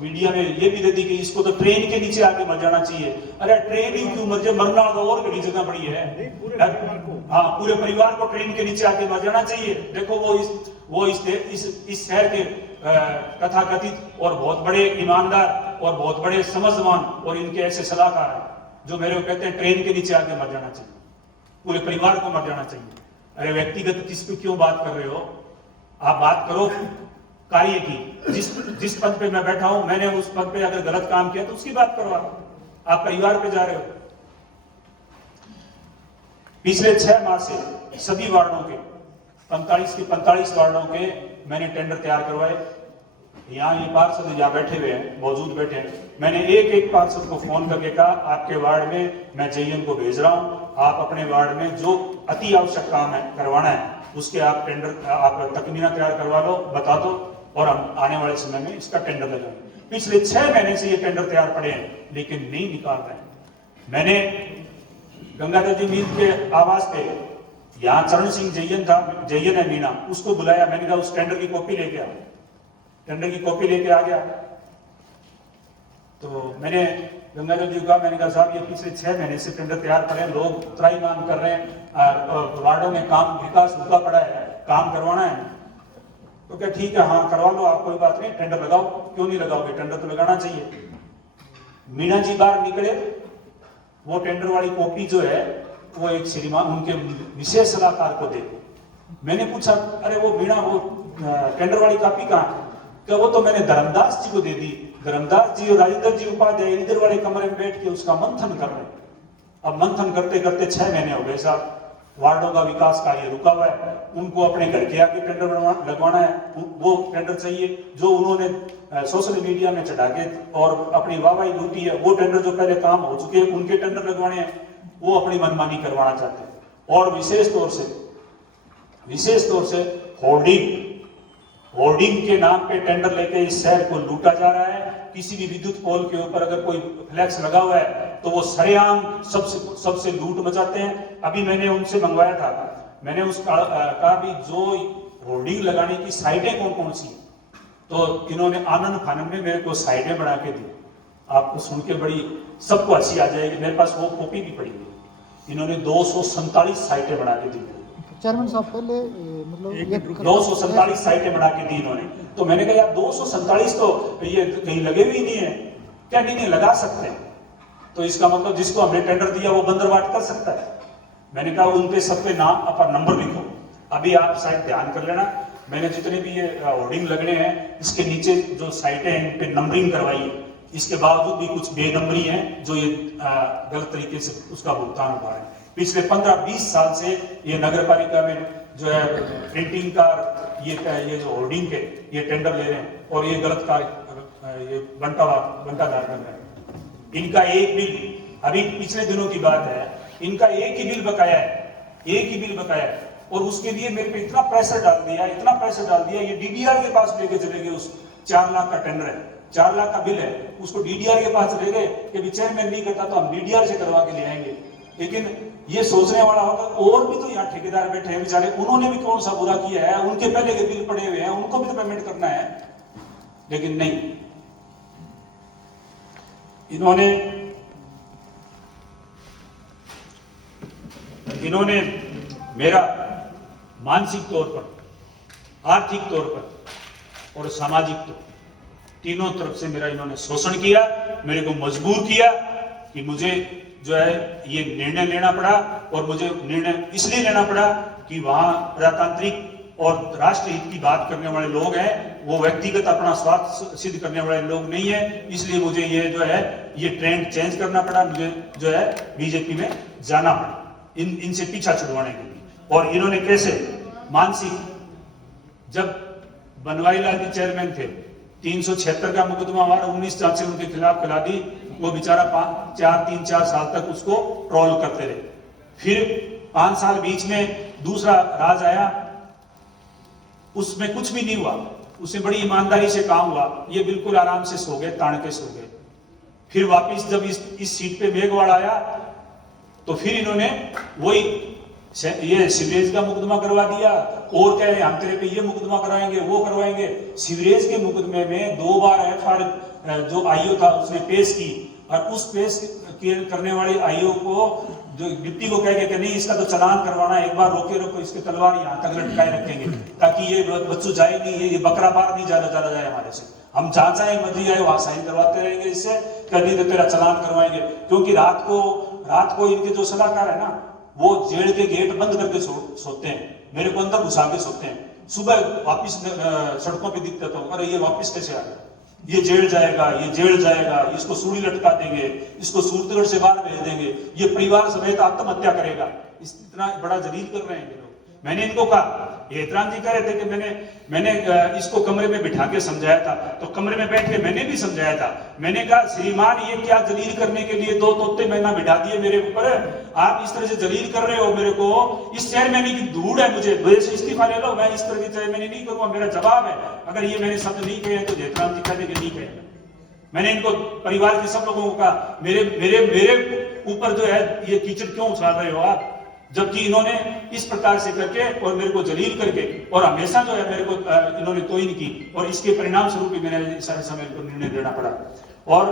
मीडिया में ये भी दे दी कि इसको तो ट्रेन के नीचे आके मर जाना चाहिए। अरे ट्रेन ही क्यों मर जाए, मरना तो और कहीं जगह पड़ी है। हाँ, पूरे परिवार को ट्रेन के नीचे आके मर जाना चाहिए। देखो वो इस शहर के तथाकथित और बहुत बड़े ईमानदार और बहुत बड़े समझवान और इनके ऐसे सलाहकार हैं जो मेरे को कहते हैं ट्रेन के नीचे आके मर जाना चाहिए, पूरे परिवार को मर जाना चाहिए। अरे व्यक्तिगत किस पे क्यों बात कर रहे हो? आप बात करो कार्य की। जिस पद पे मैं बैठा हूं, मैंने उस पद पे अगर गलत काम किया तो उसकी बात करो। आप परिवार पे जा रहे हो। पिछले 6 माह से सभी वार्डों के 45 वार्डों के मैंने टेंडर तैयार करवाए। यहाँ ये पार्षद यहाँ बैठे हुए हैं, मौजूद बैठे हैं। मैंने एक पार्षद को फोन करके कहा आपके वार्ड में मैं जेईएन को भेज रहा हूँ, आप अपने वार्ड में जो अति आवश्यक काम है करवाना है उसके आप टेंडर, आप तकमीना तैयार करवा लो, बता दो, और हम आने वाले समय में इसका टेंडर लगाएंगे। पिछले 6 महीने से ये टेंडर तैयार पड़े हैं लेकिन नहीं निकाल रहे हैं। मैंने गंगाधर जी मील के आवास पे यहाँ चरण सिंह जेईएन है मीना, उसको बुलाया। मैंने कहा उस टेंडर की कॉपी लेके आ। टेंडर की कॉपी लेके आ गया। तो मैंने गंगाधर जी को कहा, मैंने कहा साहब ये पिछले 6 महीने से टेंडर तैयार पड़े हैं, लोग त्राईमान कर रहे हैं, वार्डों में काम विकास रुका पड़ा है, काम करवाना है। तो क्या ठीक है, हाँ करवा लो आप, कोई बात नहीं, टेंडर लगाओ। क्यों नहीं लगाओगे? टेंडर तो लगाना चाहिए। मीना जी बाहर निकले, वो टेंडर वाली कॉपी जो है वो एक श्रीमान उनके विशेष सलाहकार को दे। मैंने पूछा अरे वो मीना वो टेंडर वाली कॉपी कहाँ? क्या वो तो मैंने धर्मदास जी को दे दी। धर्मदास जी और राजेंद्र जी उपाध्याय इधर वाले कमरे में बैठ के उसका मंथन कर रहे हैं। अब मंथन करते करते 6 महीने हो गए साहब, वार्डों का विकास कार्य रुका हुआ है। उनको अपने घर के आगे टेंडर लगवाना है, वो टेंडर चाहिए जो उन्होंने सोशल मीडिया में चढ़ा के और अपनी वाहवाही लूटी है। वो टेंडर जो पहले काम हो चुके हैं उनके टेंडर लगवाने हैं, वो अपनी मनमानी करवाना चाहते हैं। और विशेष तौर से होर्डिंग के नाम पे टेंडर लेके इस शहर को लूटा जा रहा है। किसी भी विद्युत पोल के ऊपर अगर कोई फ्लैक्स लगा हुआ है तो वो सरेआम सबसे लूट मचाते हैं। अभी मैंने उनसे मंगवाया था, मैंने उसका कहा भी जो होर्डिंग लगाने की साइटें कौन कौन सी, तो इन्होंने आनंद फानंद में मेरे को साइटें बना के दी। आपको सुन के बड़ी सबको हंसी आ जाएगी, मेरे पास वो कॉपी भी पड़ी है। इन्होंने 247 साइटें बना के दी। चेयरमैन साहब पहले मतलब 247 साइटें बना के दी इन्होंने। तो मैंने कहा यार 247 तो ये कहीं लगे हुए नहीं है क्या? नहीं लगा सकते हैं। तो इसका मतलब जिसको हमने टेंडर दिया वो बंदरबाट कर सकता है। मैंने कहा उन पे सब पे नाम अपना नंबर लिखो। अभी आप शायद ध्यान कर लेना, मैंने जितने भी ये होर्डिंग लगने हैं इसके नीचे जो साइटें हैं इन पे नंबरिंग करवाई है। इसके बावजूद भी कुछ बेनंबरी हैं जो ये गलत तरीके से उसका भुगतान उठा रहे हैं। पिछले 15-20 साल से ये नगर पालिका में जो है प्रिंटिंग का ये जो होर्डिंग के ये टेंडर ले रहे हैं और ये गलत कार्य ये बंटाधार कर रहे हैं। इनका एक बिल, अभी पिछले दिनों की बात है, इनका एक ही बिल बकाया है और उसके लिए मेरे पे इतना प्रेशर डाल दिया। ये डीडीआर के पास लेके चले गए। उस 4 लाख का टेंडर है, 4 लाख का बिल है, उसको डीडीआर के पास चले गए कि चेयरमैन नहीं करता तो हम डीडीआर से करवा के ले आएंगे। लेकिन ये सोचने वाला होगा और भी तो यहाँ ठेकेदार बैठे हैं बेचारे, उन्होंने भी कौन सा बुरा किया है, उनके पहले के बिल पड़े हुए हैं, उनको भी तो पेमेंट करना है। लेकिन नहीं, इन्होंने मेरा मानसिक तौर पर, आर्थिक तौर पर और सामाजिक तो तीनों तरफ से मेरा इन्होंने शोषण किया, मेरे को मजबूर किया कि मुझे जो है ये निर्णय लेना पड़ा। और मुझे निर्णय इसलिए लेना पड़ा कि वहां प्रजातांत्रिक और राष्ट्र हित की बात करने वाले लोग हैं, वो व्यक्तिगत अपना स्वार्थ सिद्ध करने वाले लोग नहीं है। इसलिए मुझे ये जो है ये ट्रेंड चेंज करना पड़ा, मुझे जो है बीजेपी में जाना पड़ा इनसे पीछा छुड़वाने के लिए। और इन्होंने कैसे मानसिक, जब बनवारी लाल जी चेयरमैन थे 376 का मुकदमा हमारा 19 जांचें उनके खिलाफ खिला दी, वो बेचारा 3-4 साल तक उसको ट्रोल करते रहे। फिर 5 साल बीच में दूसरा राज आया, उसमें कुछ भी नहीं हुआ, उसमें बड़ी ईमानदारी से काम हुआ, ये बिल्कुल आराम से सो गए, ताड़ के सो गए। फिर वापिस जब इस सीट पे मेघवाड़ आया तो फिर इन्होंने वही ये सीवरेज का मुकदमा करवा दिया और कह रहे हम तेरे पे ये मुकदमा कराएंगे, वो करवाएंगे। सीवरेज के मुकदमे में 2 बार एफआईआर जो आईओ था उसने पेश की, और उस पेश करने वाले आईओ को जो डिप्टी को कह कि नहीं इसका तो चालान करवाना, एक बार रोके रखो, इसके तलवार यहाँ तक लटकाए रखेंगे ताकि ये बच्चों जाए नहीं, ये बकरा पार नहीं जाना जाए हमारे से, हम जहाँ चाहे मर्जी आए वहां साइन करवाते रहेंगे, इससे कभी तो तेरा चालान करवाएंगे। क्योंकि रात को इनके जो सलाहकार है ना, वो जेल के गेट बंद करके सोते हैं, मेरे को अंदर घुसा के सोते हैं। सुबह वापिस सड़कों पे दिखता था, अरे ये वापिस कैसे आ गया, ये जेल जाएगा, इसको सूली लटका देंगे, इसको सूरतगढ़ से बाहर भेज देंगे, ये परिवार समेत आत्महत्या करेगा। इतना बड़ा जलील कर रहे हैं ये लोग। मैंने इनको कहा, एहतराम जी कह रहे थे कि मैंने इसको कमरे में बिठा के समझाया था, तो कमरे में बैठ के मैंने भी समझाया था। मैंने कहा श्रीमान ये क्या जलील करने के लिए 2 तोते मैंने बिठा दिए मेरे ऊपर, आप इस तरह से जलील कर रहे हो मेरे को, इस चेयरमैनी की धूड़ है, मुझे से इस्तीफा ले लो, मैं इस तरह की चेयरमैनी नहीं करूंगा, मेरा जवाब है। अगर ये मैंने शब्द नहीं कहे तो एहतराम जी कहते कि नहीं कहे। मैंने इनको परिवार के सब लोगों को कहा मेरे ऊपर जो है ये कीचड़ क्यों उछाल रहे हो आप, जबकि इन्होंने इस प्रकार से करके और मेरे को जलील करके और हमेशा जो है मेरे को इन्होंने तोहिन की, और इसके परिणाम स्वरूप ही मैंने सारे समय को निर्णय लेना पड़ा। और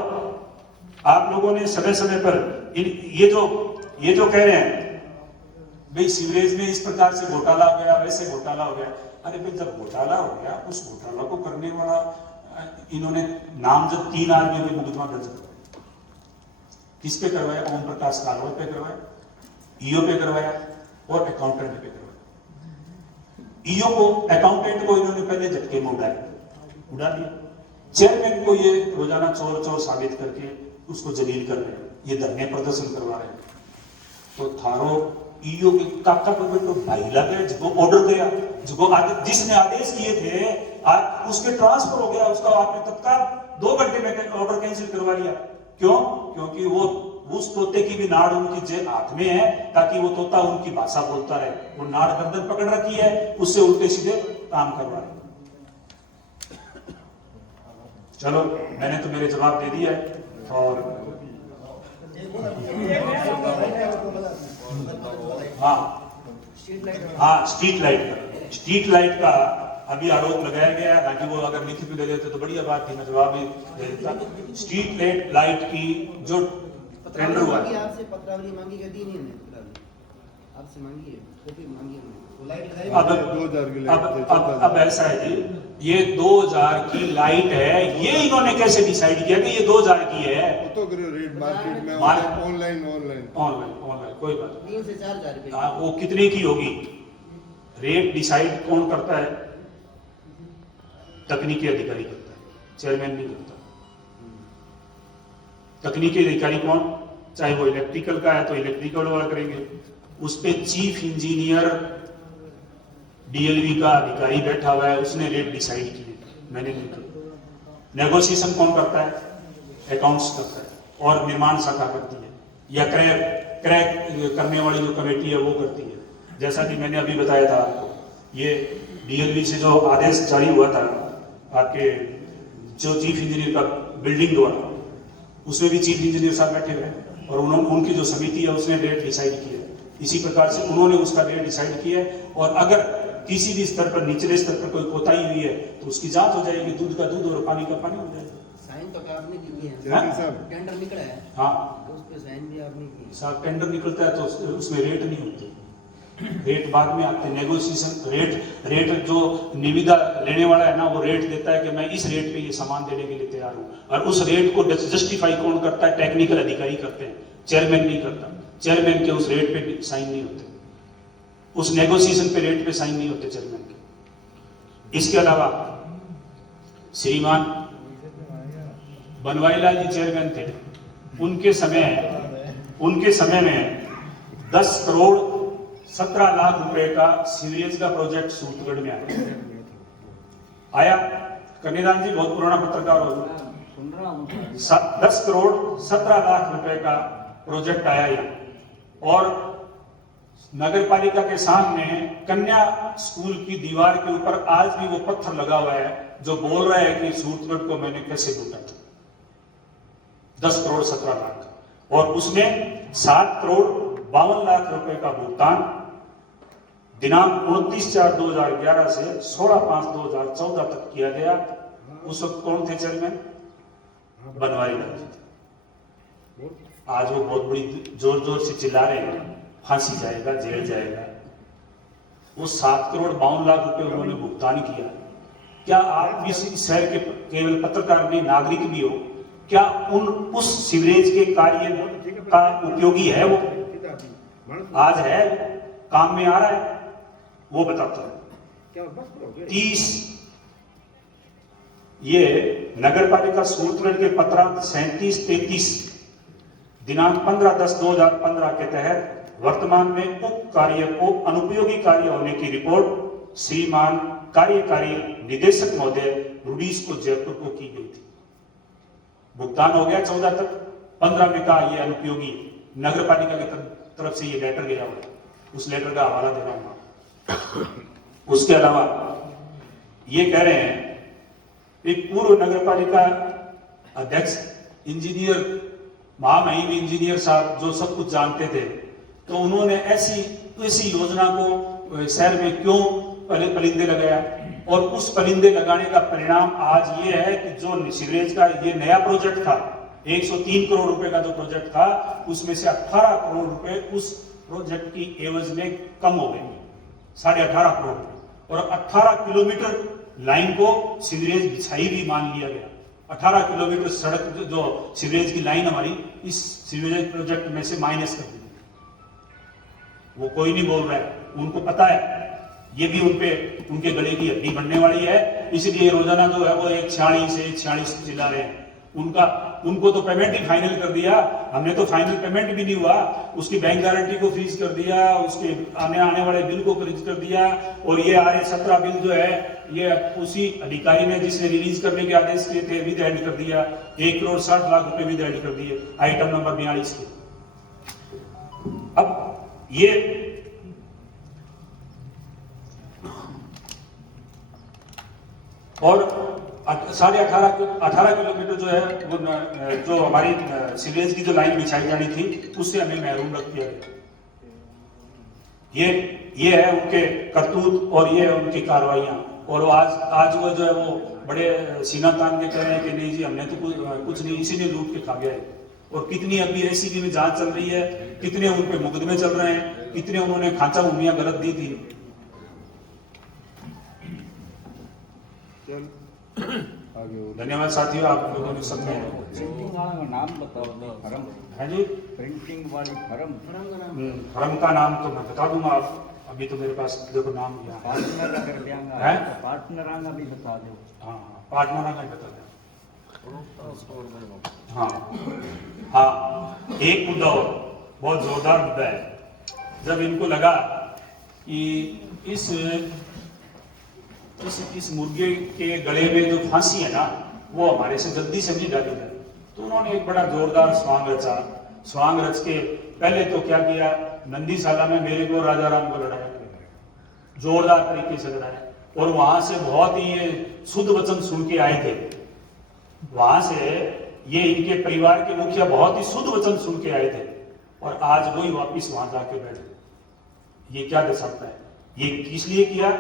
आप लोगों ने समय समय पर ये जो कह रहे हैं भाई सीवरेज में इस प्रकार से घोटाला हो गया, वैसे घोटाला हो गया, अरे भाई जब घोटाला हो गया उस घोटाला को करने वाला इन्होंने नामजद 3 आदमियों पे मुकदमा दर्ज करवाया। किस पे करवाया? ओम प्रकाश कालवा पे करवाया, ईओ पे करवाया और अकाउंटेंट पे करवाया। ईओ को, अकाउंटेंट को इन्होंने पहले झटके में उड़ा दिया। चेयरमैन को ये रोजाना चोर साबित करके उसको जलील कर रहे हैं, ये धरने प्रदर्शन करवा रहे हैं। तो थारो ईओ के काका को तो भाई लगे, जिसको ऑर्डर दिया, जिसने आदेश किए थे, आज उसके ट्रांसफर हो गया, उसका आपने तत्काल 2 घंटे में ऑर्डर कैंसिल करवा लिया। क्यों? क्योंकि वो उस तोते की भी नाड़ उनकी हाथ में है, ताकि वो तोता उनकी भाषा बोलता रहे। वो नाड़ गर्दन पकड़ रखी है, उससे उल्टे सीधे काम करवा रहे। चलो मैंने तो मेरे जवाब दे दिया है। और हाँ स्ट्रीट लाइट का अभी आरोप लगाया गया है, ताकि वो अगर लिखित में दे देते तो बढ़िया बात थी, मैं जवाब भी दे देता। स्ट्रीट लाइट की जो टेंडर हुआ है, आपसे पत्रावली मांगी गई थी, नहीं आपसे मांगी है, कॉपी मांगी है, वो लाइट लगाई। अब ऐसा है जी, ये 2000 की लाइट है, ये इन्होंने कैसे डिसाइड किया कि ये 2000 की है? तो रेट मार्केट में ऑनलाइन कोई बात 3 से 4 हजार रुपए। हाँ, वो कितने की होगी? रेट डिसाइड कौन करता है? तकनीकी अधिकारी करता है, चेयरमैन नहीं करता। तकनीकी अधिकारी कौन? चाहे वो इलेक्ट्रिकल का है तो इलेक्ट्रिकल वाला करेंगे, उस पे चीफ इंजीनियर डीएलवी का अधिकारी बैठा हुआ है, उसने रेट डिसाइड किए, मैंने नहीं किया। नेगोशिएशन कौन करता है? अकाउंट्स करता है, और निर्माण शाखा करती है, या क्रैक करने वाली जो कमेटी है वो करती है। जैसा कि मैंने अभी बताया था आपको, ये डीएलवी से जो आदेश जारी हुआ था आपके जो चीफ इंजीनियर का बिल्डिंग द्वारा, उसमें भी चीफ इंजीनियर साहब बैठे हुए हैं, और उनकी जो समिति है उसने रेट डिसाइड किया। इसी प्रकार से उन्होंने उसका रेट डिसाइड किया है, और अगर किसी भी स्तर पर, निचले स्तर पर कोई कोताही हुई है तो उसकी जांच हो जाएगी, दूध का दूध और पानी का पानी हो जाएगा। साइन तो आपने किए हाँ? हैं, टेंडर निकला है, हाँ तो उस पे साइन भी आपने किए। साहब टेंडर निकलता है तो उसमें रेट नहीं होती, रेट बाद में आते, नेगोशिएशन रेट जो निविदा लेने वाला है ना, वो रेट देता है कि मैं इस रेट पे ये सामान देने के लिए तैयार हूँ, और उस रेट को जस्टिफाई कौन करता है? टेक्निकल अधिकारी करते हैं, चेयरमैन नहीं करता। चेयरमैन के उस रेट पे साइन नहीं होते, उस नेगोशिएशन पे रेट पे साइन नहीं होते चेयरमैन के। इसके अलावा श्रीमान बनवारी लाल जी चेयरमैन थे, उनके समय में 10 करोड़ 17 लाख रुपए का सीवरेज का प्रोजेक्ट सूरतगढ़ में आया। कन्यादान जी बहुत पुराना पत्रकार हो, 10 करोड़ 17 लाख रुपए का प्रोजेक्ट आया यहाँ, और नगर पालिका के सामने कन्या स्कूल की दीवार के ऊपर आज भी वो पत्थर लगा हुआ है जो बोल रहा है कि सूरतगढ़ को मैंने कैसे लूटा था। 10 करोड़ 17 लाख, और उसमें 7 करोड़ 52 लाख रुपए का भुगतान दिनांक 29/4/2011 से 16/5/2014 तक किया गया। उस वक्त कौन थे चेयरमैन? बनवारी लाल जी थे। आज वो बहुत बड़ी जोर जोर से चिल्ला रहे हैं फांसी जाएगा, जेल जाएगा। वो 7 करोड़ 52 लाख रुपए उन्होंने भुगतान किया। क्या आप भी इस शहर के केवल पत्रकार नहीं, नागरिक भी हो, क्या उस सीवरेज के कार्य का उपयोगी है? वो आज है, काम में आ रहा है, वो बताता है। 30 ये नगर पालिका सूरतगढ़ के पत्रांक 37-33 दिनांक 15/10/2015 के तहत वर्तमान में उक्त कार्य को अनुपयोगी कार्य होने की रिपोर्ट श्रीमान कार्यकारी निदेशक महोदय रूडीज को जयपुर को की गई थी। भुगतान हो गया 14 तक, 15 में कहा यह अनुपयोगी। नगर पालिका की तरफ से ये लेटर गया हुआ, उस लेटर का हवाला दे रहा हूं। उसके अलावा ये कह रहे हैं एक पूर्व नगर पालिका अध्यक्ष इंजीनियर, महामहिम इंजीनियर साहब जो सब कुछ जानते थे, तो उन्होंने ऐसी योजना को शहर में क्यों परिंदे लगाया, और उस परिंदे लगाने का परिणाम आज ये है कि जो सीवरेज का ये नया प्रोजेक्ट था, 103 करोड़ रुपए का जो प्रोजेक्ट था, उसमें से 18 करोड़ रुपए उस प्रोजेक्ट की एवज में कम हो गए, 18.5 करोड़, और 18 किलोमीटर लाइन को सीवरेज बिछाई भी मान लिया गया। 18 किलोमीटर सड़क जो सीवरेज की लाइन हमारी इस सीवरेज प्रोजेक्ट में से माइनस कर दी। वो कोई नहीं बोल रहा है, उनको पता है ये भी उनके गले की हड्डी बनने वाली है, इसलिए रोजाना जो है वो 146 चिल्ला रहे हैं। उनको तो पेमेंट ही फाइनल कर दिया, हमने तो फाइनल पेमेंट भी नहीं हुआ, उसकी बैंक गारंटी को फ्रीज कर दिया, उसके आने वाले बिल को फ्रीज कर दिया, और ये RA 17 बिल जो है ये उसी अधिकारी ने जिसने रिलीज करने के आदेश किए थे विद एंड कर दिया, 1 करोड़ 60 लाख रुपए विद एंड कर दिए आइटम नंबर 42 के। अब ये और 18 किलोमीटर जो है वो जो हमारी सीवरेज की जो लाइन बिछाई जानी थी उससे हमें महरूम रख दिया गया। ये है उनके करतूत और ये है उनकी कार्रवाइयां। और आज वो जो है वो बड़े सीना तान के कह रहे हैं कि नहीं जी हमने तो कुछ नहीं, इसीलिए लूट के खा गया है। और कितनी अभी ACB में जांच चल रही है, कितने उन पे मुकदमे चल रहे हैं, कितने उन्होंने खांचा भूमियां गलत दी थी। धन्यवाद साथियों, आप लोगों ने सब नाम बताओ। फर्म है जी, प्रिंटिंग वाली फर्म का नाम तो मैं बता दूंगा, आप अभी तो मेरे पास देखो नाम यहाँ पार्टनर कर दियांगा है, पार्टनर आना भी बता दो। हाँ पार्टनर का बता दें। हाँ एक मुद्दा और बहुत जोरदार मुद्दा है। जब इनको लगा कि इस मुर्गे के गले में जो फांसी है ना वो हमारे से जल्दी से नहीं डाली जाए, तो उन्होंने एक बड़ा जोरदार स्वांग रचा। स्वांग रच के पहले तो क्या किया, नंदीशाला में मेरे को राजा राम को लड़ाया, जोरदार तरीके से लड़ाया, और वहां से बहुत ही ये शुद्ध वचन सुन के आए थे। वहां से ये इनके परिवार के मुखिया बहुत ही शुद्ध वचन सुन के आए थे, और आज वही वापिस वहां जाके बैठे। ये क्या दर्शाता है? ये किस लिए किया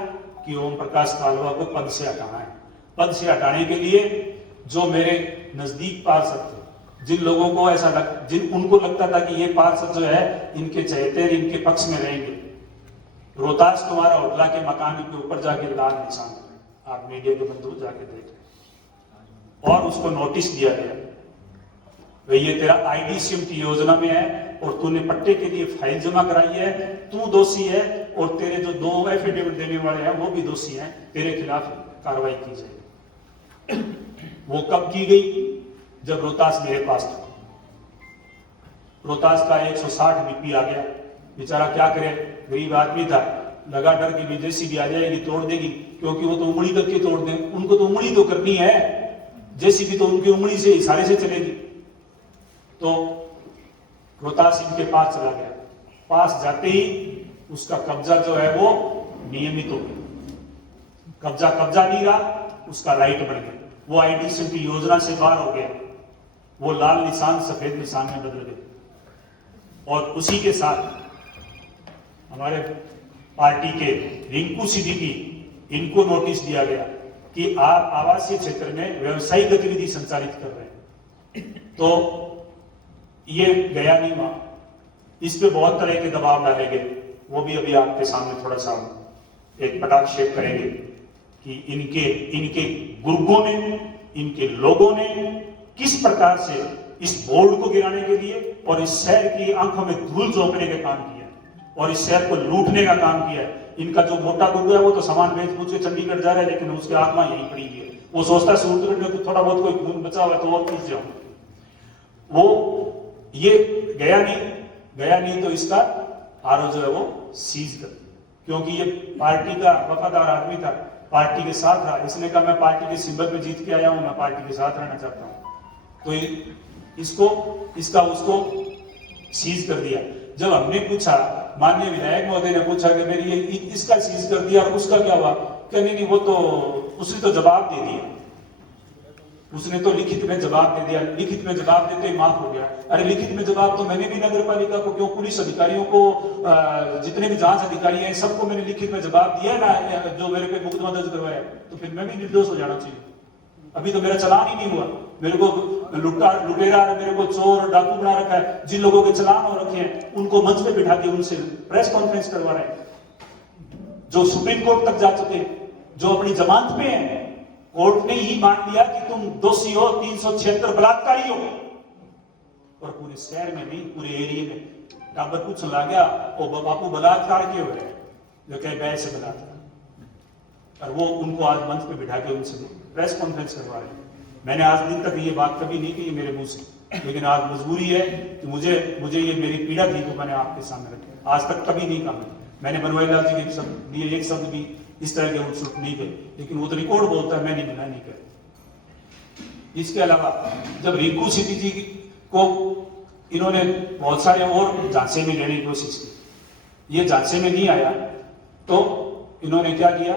कि ओम प्रकाश कालवा को पद से हटाना है। पद से हटाने के लिए जो मेरे नजदीक पार्षद थे, जिन लोगों को उनको लगता था कि ये पार्षद जो है इनके चहेते इनके पक्ष में रहेंगे, रोहतास तुम्हारा होटला के मकान के ऊपर जाके लाल निशान है, आप मीडिया के बंधु जाके देखें। और उसको नोटिस दिया गया, भाई ये तेरा आईडीसीएम की योजना में है और तूने पट्टे के लिए फाइल जमा कराई है, तू दोषी है और तेरे जो 2 एफिडेविट देने वाले हैं वो भी दोषी हैं, तेरे खिलाफ कार्रवाई की जाएगी। वो कब की गई? जब रोहतास मेरे पास था। रोहतास का 160 बीपी आ गया, बेचारा क्या करे, गरीब आदमी था, लगा डर की भी जेसीबी आ जाएगी तोड़ देगी, क्योंकि वो तो उंगली करके तोड़ दे, उनको तो उंगली तो करनी है, जेसीबी तो उनकी उंगली से इशारे से चलेगी। तो रोहतास इनके पास चला गया, पास जाते ही उसका कब्जा जो है वो नियमित हो गया, कब्जा नहीं रहा, उसका राइट बढ़ गया, वो आईडीसीएम की योजना से बाहर हो गया, वो लाल निशान सफेद निशान में बदल गए। और उसी के साथ हमारे पार्टी के रिंकू सिद्दीकी, इनको नोटिस दिया गया कि आप आवासीय क्षेत्र में व्यवसायिक गतिविधि संचालित कर रहे हैं। तो ये गया नहीं वहां, इस पे बहुत तरह के दबाव डाले गए, वो भी अभी आपके सामने थोड़ा सा एक पटाक्षेप करेंगे कि इनके गुर्गों ने, इनके लोगों ने किस प्रकार से इस बोर्ड को गिराने के लिए और इस शहर की आंखों में धूल झोंकने का काम किया और इस शहर को लूटने का काम किया है। इनका जो मोटा गुर्गा है वो तो सामान बेच बूझ के चंडीगढ़ जा रहा है, लेकिन उसकी आत्मा यहीं पड़ी हुई है। वो सोचता है सूरजगढ़ में तो थोड़ा बहुत कोई खून बचा हुआ है तो और पीछे जाऊं। वो ये गया नहीं तो इसका आरोप जो है वो सीज कर, क्योंकि ये पार्टी का वफादार आदमी था, पार्टी के साथ रहा। इसने कहा मैं पार्टी के सिंबल पे जीत के आया हूं, मैं पार्टी के साथ रहना चाहता हूं, तो इसका उसको सीज कर दिया। जब हमने पूछा, माननीय विधायक महोदय ने पूछा कि मेरी ये इसका सीज कर दिया और उसका क्या हुआ, कहने नहीं वो तो उसने तो जवाब दे दिया, उसने तो लिखित में जवाब दे दिया, लिखित में जवाब देते ही माफ हो गया। अरे लिखित में जवाब तो मैंने भी नगर पालिका को, क्यों पुलिस अधिकारियों को, जितने भी जांच अधिकारी हैं सबको मैंने लिखित में जवाब दिया ना, जो मेरे पे मुकदमा दर्ज करवाया, तो फिर मैं भी निर्दोष हो जाना चाहिए। अभी तो मेरा चालान ही नहीं हुआ, मेरे को लुटेरा, मेरे को चोर डाकू बना रखा है। जिन लोगों के चालान हो रखे हैं उनको मंच पे बिठा के उनसे प्रेस कॉन्फ्रेंस करवा रहे हैं, जो सुप्रीम कोर्ट तक जा चुके हैं, जो अपनी जमानत पे हैं। कोर्ट ने ही मान लिया कि तुम दोषी हो, 376 बलात्कारी हो, और पूरे शहर में नहीं, पूरे एरिया में टाबर पूछने लग गया वो बापू बलात्कार क्यों है, जो कहे बैल से बलात्कार, और वो उनको आज मंच पे बिठा के उनसे प्रेस कॉन्फ्रेंस करवा रहे हैं। मैंने आज दिन तक ये बात कभी नहीं की मेरे मुंह से, लेकिन आज मजबूरी है कि मुझे ये मेरी पीड़ा थी तो मैंने आपके सामने रखी। आज तक कभी नहीं कहा मैंने बनवारी लाल जी के लिए एक शब्द भी इस तरह के उल्ट नहीं गए, लेकिन वो तो रिकॉर्ड बोलता है, मैं नहीं कर। इसके अलावा जब रिंकू सिद्दीकी जी को इन्होंने बहुत सारे और झांसे में लेने की कोशिश की, ये झांसे में नहीं आया तो इन्होंने क्या किया,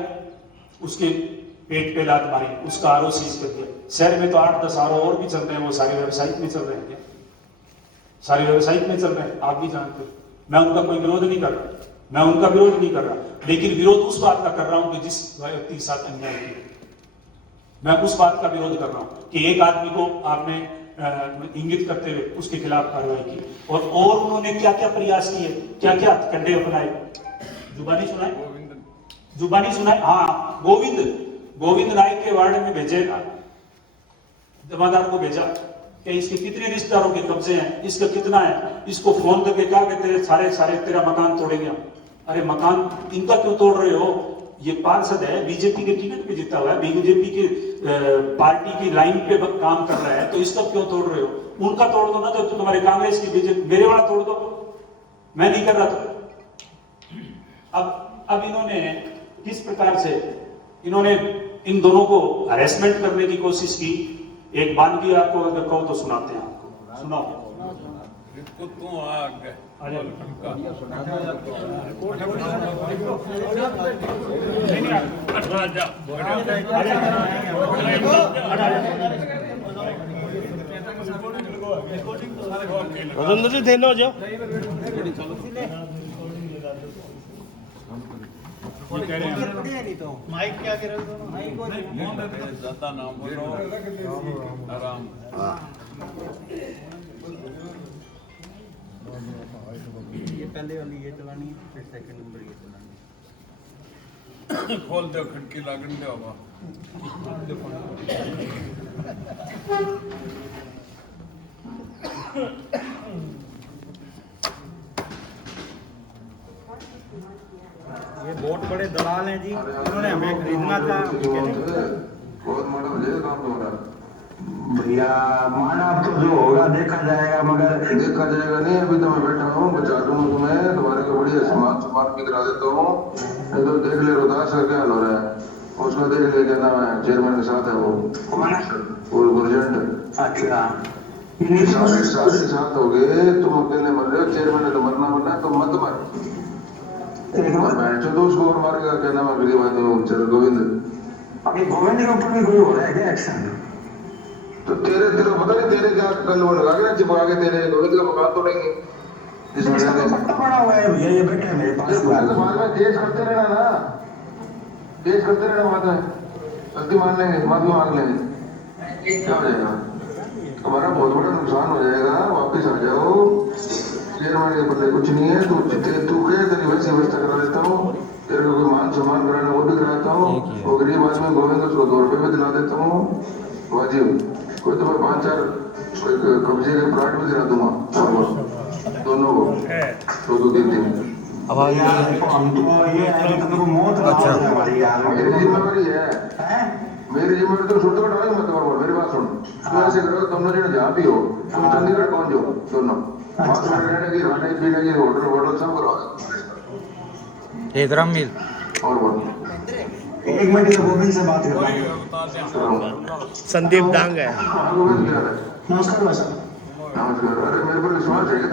उसके पेट पे लात मारी, उसका आरओ सीज कर दिया। शहर में तो 8-10 आरओ और भी चल रहे हैं, वो सारे व्यावसायिक में चल रहे हैं क्या? सारे व्यावसायिक में चल रहे हैं, आप भी जानते हो। मैं उनका कोई विरोध नहीं कर रहा, मैं उनका विरोध नहीं कर रहा, लेकिन विरोध उस बात का कर रहा हूं कि जिस व्यक्ति के साथ अन्याय किया, मैं उस बात का विरोध कर रहा हूं कि एक आदमी को आपने इंगित करते हुए उसके खिलाफ कार्रवाई की, और उन्होंने क्या क्या प्रयास किए, क्या क्या हथकंडे अपनाए, जुबानी सुनाए। हाँ, गोविंद नायक के वार्ड में भेजे, जमादार को भेजा कि इसके कितने रिश्तेदारों के कब्जे हैं, इसका कितना है, इसको फोन करके कहा कि तेरे सारे तेरा मकान तोड़ेंगे। अरे मकान इनका क्यों तोड़ रहे हो, ये पार्षद है, बीजेपी के टिकट पे जीता हुआ है, बीजेपी की पार्टी की लाइन पे काम कर रहा है, तो इसका क्यों तोड़ रहे हो? उनका तोड़ दो ना, तो तुम्हारे कांग्रेस की बीजेपी, मेरे वाला तोड़ दो, मैं नहीं कर रहा था। अब इन्होंने किस प्रकार से इन्होंने इन दोनों को हरेसमेंट करने की कोशिश की। एक वानगी आपको अगर कहो तो सुनाते हैं, आपको सुनाओ। राजेंद्र जी देने हो जाओ। माइक क्या कह रहे हो? ज्यादा नाम बोलो, आराम। ये पहले वाली ये चलानी है, फिर सेकंड नंबर ये चलानी है। खोल दो खिड़की लागन दो हवा ये बहुत बड़े दलाल हैं जी, इन्होंने हमें खरीदना था, हम कह रहे हैं। बहुत मोटा हो जाएगा काम तुम्हारा। भैया माना अब तो जो होगा देखा जाएगा, मगर देखा जाएगा नहीं, अभी तो मैं बैठा हूँ, बचा दूंगा तुम्हें, तुम्हारे को बढ़िया सामान भी करा देता हूँ। नहीं तो देख ले रोहतास का क्या हो रहा है, उसमें देख ले, क्या नाम है, चेयरमैन के साथ है वो, कौन है? वो गुरजंट। अच्छा सारे साथ हो गए, तुम अकेले मर रहे हो, चेयरमैन ने तो मरना है, तुम मत मर। तो उसको और मारेगा, क्या नाम है मेरी बात में, चलो गोविंद। अभी गोविंद के ऊपर भी कोई हो रहा है क्या एक्शन? तो तेरे पता नहीं तेरे क्या कल वो लगा के चिपका के तेरे गोविंद का मकान तोड़ेंगे। इसका तो पट्टा पड़ा हुआ है भैया, ये बैठे मेरे पास। बाद में केस करते रहना ना, केस करते रहना, बाद में गलती मान लेंगे, माफी मांग लेंगे, क्या हो जाएगा, तुम्हारा बहुत बड़ा नुकसान हो जाएगा। वापिस आ जाओ, चेयरमैन के बदले कुछ नहीं है, तू क्या तेरी वैसी व्यवस्था करा देता हूँ, तेरे को कोई मान सम्मान कराना वो भी कराता हूँ, वो गरीब आदमी गोविंद उसको 2 रुपये में दिला देता हूँ वाजिब। कोई तो मैं 5-4 कब्जे के प्लाट भी दिला दूंगा दोनों को, 2-3 अब हम तो ये है कि तुमको मौत अच्छा हमारी यार। मेरी जिम्मेवारी है, मेरी जिम्मेवारी तुम सुनते डालो मत बराबर, मेरी बात सुन। तुम ऐसे करो, दोनों जने जहाँ भी हो, तुम चंडीगढ़ पहुंच जाओ दोनों, वहाँ तुम्हें रहने की, खाने पीने की, होटल सब करवा और बोलो। 1 मिनट में गोविंद से बात करता कोई हूँ। बता दें संदीप डांग है। नमस्कार भाई साहब। नमस्कार। अरे मेरे पर विश्वास है क्या?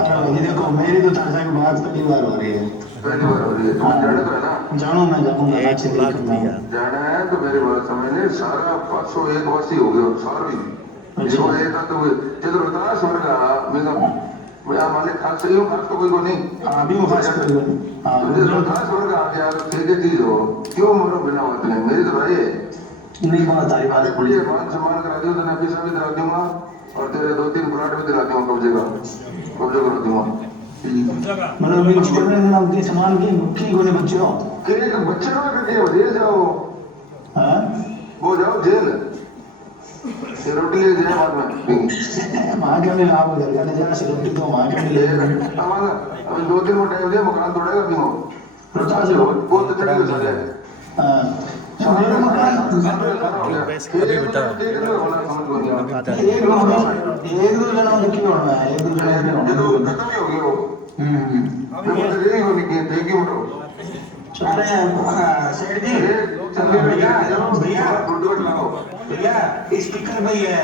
अरे ये देखो, मेरी तो चाचा की बात पहली बार हो रही है। पहली बार हो रही है, तुम जाने तो है ना? जानो मैं जाऊंगा, 1 लाख दिया। जाना है तो मेरी बात समझने, सारा 501 वर्षी हो गए सारी, इसको एक तो जब रोहतास स्वर्ग मैं मालिक खास सही हूँ, खास तो कोई को नहीं, अभी वो खास कर लो। तुझे रोहतास स्वर्ग आ गया तो ठेके चीज हो, क्यों मरो बिना बात में, मेरी तो भाई है नहीं बात आई बात अरे बढ़िया मान सम्मान करा दियो, तो नफीसा भी दिला दूंगा और तेरे 2-3 प्लाट भी दिला दूंगा, कब्जे करा दूंगा। मतलब इन चेयरमैन ने अपने सामान की कोने बच्चे हो एक बच्चे को करके जेल जाओ, हैं? वो जाओ जेल, ये रोटी ले जाए बाद में, वहाँ क्या मिला आपको, घर जाने जाना से रोटी तो वहाँ क्या मिले। हमारा अभी 2 दिन में टाइम दिया, मकान तोड़ेगा क्यों, रोहतास से बहुत तो चढ़ेगा सारे। मेरा मकान अभी बेटा एक दो जना ने क्यों होना है, 1-2 जना ने खत्म ही हो गया वो, यही होने की थैंक यू ब्रो। अरे सेठ जी भैया भैया स्पीकर भाई है,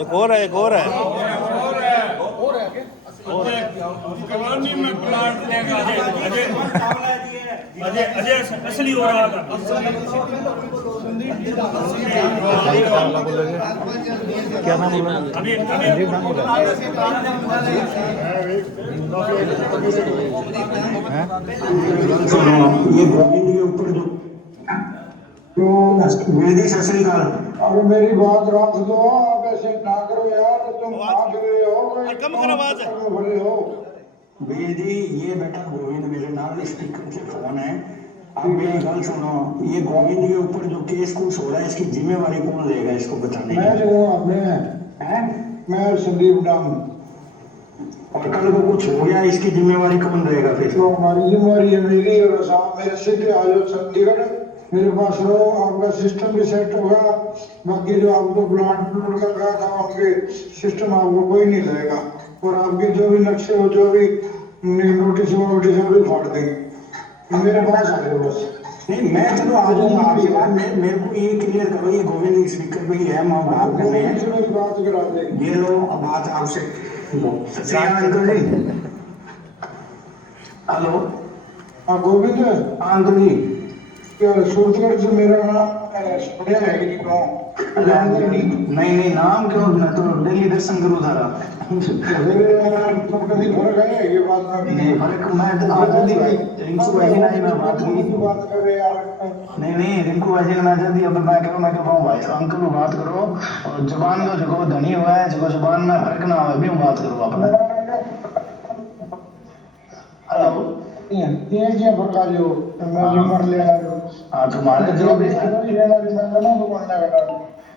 एक और है, एक और है। कॉलोनी में प्लाट लेगा अजय असली हो रहा था। क्या नाम बोला? अभी ये गोविंद के ऊपर जो वेदी सत श्री अकाल। अब मेरी बात रख दो, आप ऐसे ना करो यार, तुम भाग रहे हो, कम करो आवाज। बड़े हो। वेदी ये बेटा गोविंद मेरे नाम स्पीकर से फोन है, अब मेरी गल सुनो, ये गोविंद के ऊपर जो केस कुछ हो रहा है, इसकी जिम्मेवारी कौन लेगा इसको बताने मैं की? जो अपने हैं? मैं संदीप डांग, और कल को कुछ हो गया, इसकी जिम्मेवारी कौन रहेगा फिर? तो हमारी जिम्मेवारी है मेरी, और साहब मेरे सीधे आ जाओ चंडीगढ़, मेरे पास रहो, आपका सिस्टम भी सेट होगा, बाकी जो आपको प्लांट का कहा था उनके सिस्टम आपको कोई नहीं लेगा, और आपके जो भी नक्शे हो, जो भी नोटिस भी फाड़ देंगे, मेरे पास आ जाओ बस। नहीं मैं चलो आ जाऊंगा आपके बाद, मेरे को ये क्लियर करो, ये गोविंद स्पीकर पे ही है, मैं बात करने हैं, मेरी बात करा दे। ये लो अब बात आपसे। सत श्री अकाल अंकल जी। हेलो हाँ गोविंद, हाँ अंकल जी। क्या सूरतगढ़ से मेरा नाम सुनिया है कि नहीं गाँव? नहीं नाम क्यों, मैं तो डेली दर्शन करूँ थारा। कभी फर्क है ये बात नहीं फर्क, मैं आजादी भाई रिंकू भाई जी ने मैं बात की। बात कर रहे यार। नहीं रिंकू भाई जी ने मैं जल्दी अब मैं कह पाऊँ भाई अंकल को बात करो, और जुबान को जो धनी हुआ है जो जुबान में फर्क ना हो भी बात करो अपना। हेलो ये क्या प्रकार जो मैं मर ले हाँ तुम्हारे जो भी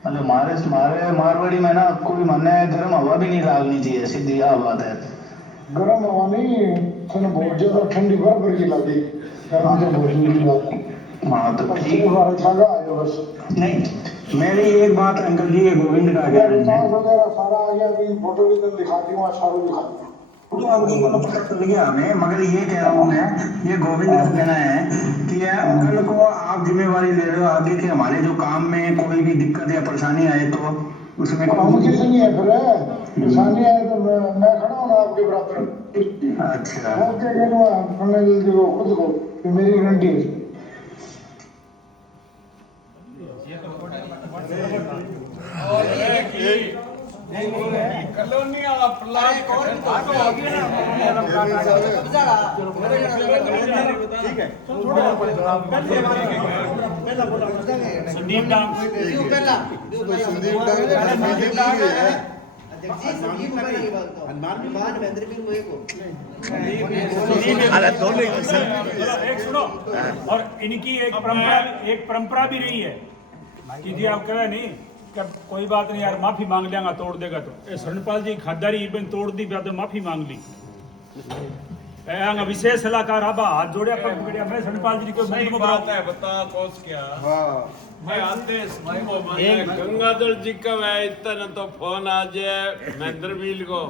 मतलब मारे मारवाड़ी में ना कोई मानने गर्म हवा भी नहीं लागनी चाहिए, सीधी यह बात है। गर्म हवा नहीं सुनो, बहुत ज्यादा ठंडी बर्फ की लगी गर्म तो बहुत की बात। हाँ तो ठीक बस नहीं, मेरी एक बात अंकल जी, ये गोविंद का क्या है वगैरह सारा आ गया, अभी फोटो भी तो दिखाती हूँ, सारा दिखाती हूँ तो आपको पता चल गया हमें, मगर ये कह रहा हूँ मैं, ये गोविंद का कहना है कि कल को आप जिम्मेवारी ले रहे हो आगे के हमारे जो काम में कोई भी दिक्कत या परेशानी आए तो उसमें हम किसी नहीं है फिर परेशानी आए तो मैं खड़ा हूँ ना आपके बराबर। अच्छा जल्दी को खुद को कि मेरी गारंटी है। कॉलोनी वाला प्लाट ठीक है संदीप डांग अरे दोनों ही एक सुनो, और इनकी एक परंपरा भी रही है कि जी आप कहे नहीं कि कोई बात नहीं यार माफी मांग लेंगा तोड़ देगा तो ये शरणपाल जी खादारी इबन तोड़ दी तो माफी मांग ली। विशेष सलाहकार आबा हाथ जोड़े पग पकड़िया, मैं शरणपाल जी को सही बात है, बता कोस क्या। मैं आदेश गंगाधर जी का वह इतना तो फोन आ जाए महेंद्र मील को,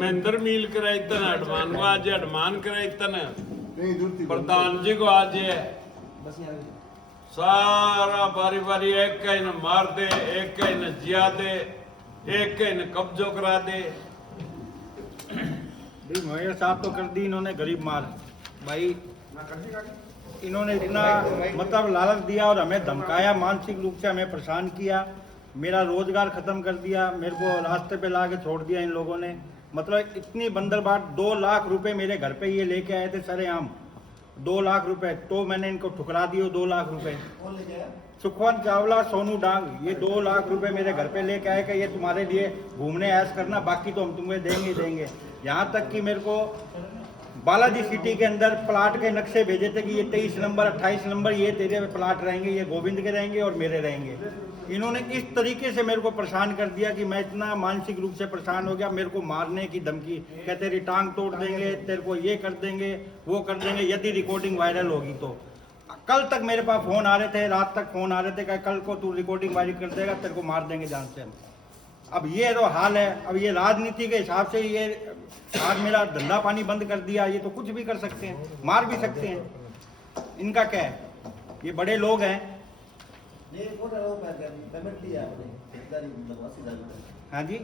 महेंद्र मील करे इतना हनुमान को आ जाए, हनुमान करे इतना प्रधान जी को आ जाए, सारा बारी बारी एक का न मार दे, एक का न जिया दे, एक का न कब्जो करा दे। मेरे साथ तो कर दी इन्होंने गरीब मार भाई, इन्होंने इतना मतलब लालच दिया और हमें धमकाया, मानसिक रूप से हमें परेशान किया, मेरा रोजगार खत्म कर दिया, मेरे को रास्ते पे ला के छोड़ दिया इन लोगों ने। मतलब इतनी बंदरबाट 2 लाख रुपए मेरे घर पे ये लेके आए थे सरेआम, 2 लाख रुपए, तो मैंने इनको ठुकरा दिए 2 लाख रुपए। सुखवंत चावला, सोनू डांग, ये 2 लाख रुपए मेरे घर पे लेके आए कि ये तुम्हारे लिए घूमने ऐश करना, बाकी तो हम तुम्हें देंगे। यहाँ तक कि मेरे को बालाजी सिटी के अंदर प्लाट के नक्शे भेजे थे कि ये 23 नंबर 28 नंबर ये तेरे प्लाट रहेंगे, ये गोविंद के रहेंगे और मेरे रहेंगे। इन्होंने इस तरीके से मेरे को परेशान कर दिया कि मैं इतना मानसिक रूप से परेशान हो गया, मेरे को मारने की धमकी, क्या तेरी टांग तोड़ देंगे, तेरे को ये कर देंगे, वो कर देंगे यदि रिकॉर्डिंग वायरल होगी तो। कल तक मेरे पास फोन आ रहे थे, रात तक फोन आ रहे थे कि कल को तू रिकॉर्डिंग वायरल कर देगा, तेरे को मार देंगे जान से हम। अब ये तो हाल है, अब ये राजनीति के हिसाब से ये आज मेरा धंधा पानी बंद कर दिया, ये तो कुछ भी कर सकते हैं, मार भी सकते हैं, इनका क्या है, ये बड़े लोग हैं। हाँ जी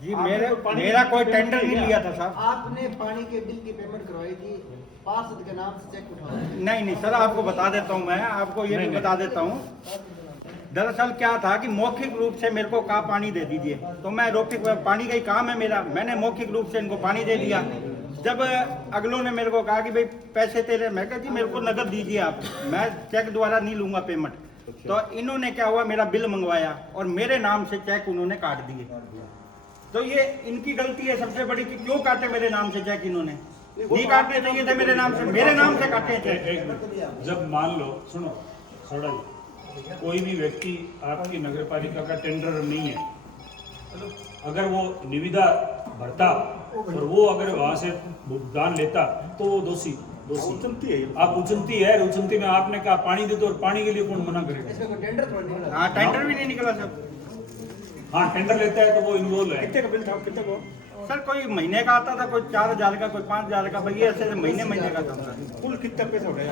जी, मेरा कोई टेंडर नहीं लिया था साहब। आपने पानी के बिल की पेमेंट करवाई थी, पार्षद के नाम से चेक उठाया। नहीं सर, आपको बता देता हूँ, मैं आपको ये भी बता देता हूँ। दरअसल क्या था कि मौखिक रूप से मेरे को कहा पानी दे दीजिए, तो मैं मौखिक पानी का ही काम है मेरा, मैंने मौखिक रूप से इनको पानी दे दिया। जब अगलों ने मेरे को कहा कि भाई पैसे तेरे, मैं कहा जी मेरे को नगद दीजिए आप, मैं चेक द्वारा नहीं लूंगा पेमेंट। तो इन्होंने क्या हुआ, मेरा बिल मंगवाया और मेरे नाम से चेक उन्होंने काट दिए। तो ये इनकी गलती है सबसे बड़ी कि क्यों काटे मेरे नाम से चेक, इन्होंने नहीं काटने चाहिए थे मेरे नाम से, मेरे नाम से काटे थे। जब मान लो सुनो थोड़ा, कोई भी व्यक्ति आपकी नगर पालिका का टेंडर नहीं है, अगर वो निविदा भरता और वो अगर वहां से भुगतान लेता तो वो दोषी उचनती है। आप उचनती है, उचनती में आपने कहा पानी दे दो, और पानी के लिए कौन मना करेगा। हाँ, टेंडर भी नहीं निकला सर। हाँ, टेंडर लेता है तो वो इन्वॉल्व है। कितने का बिल था, कितने को सर? कोई महीने का आता था, कोई 4000 का, कोई 5000 का, भैया ऐसे महीने का था सर। कुल कितने पैसे हो गए?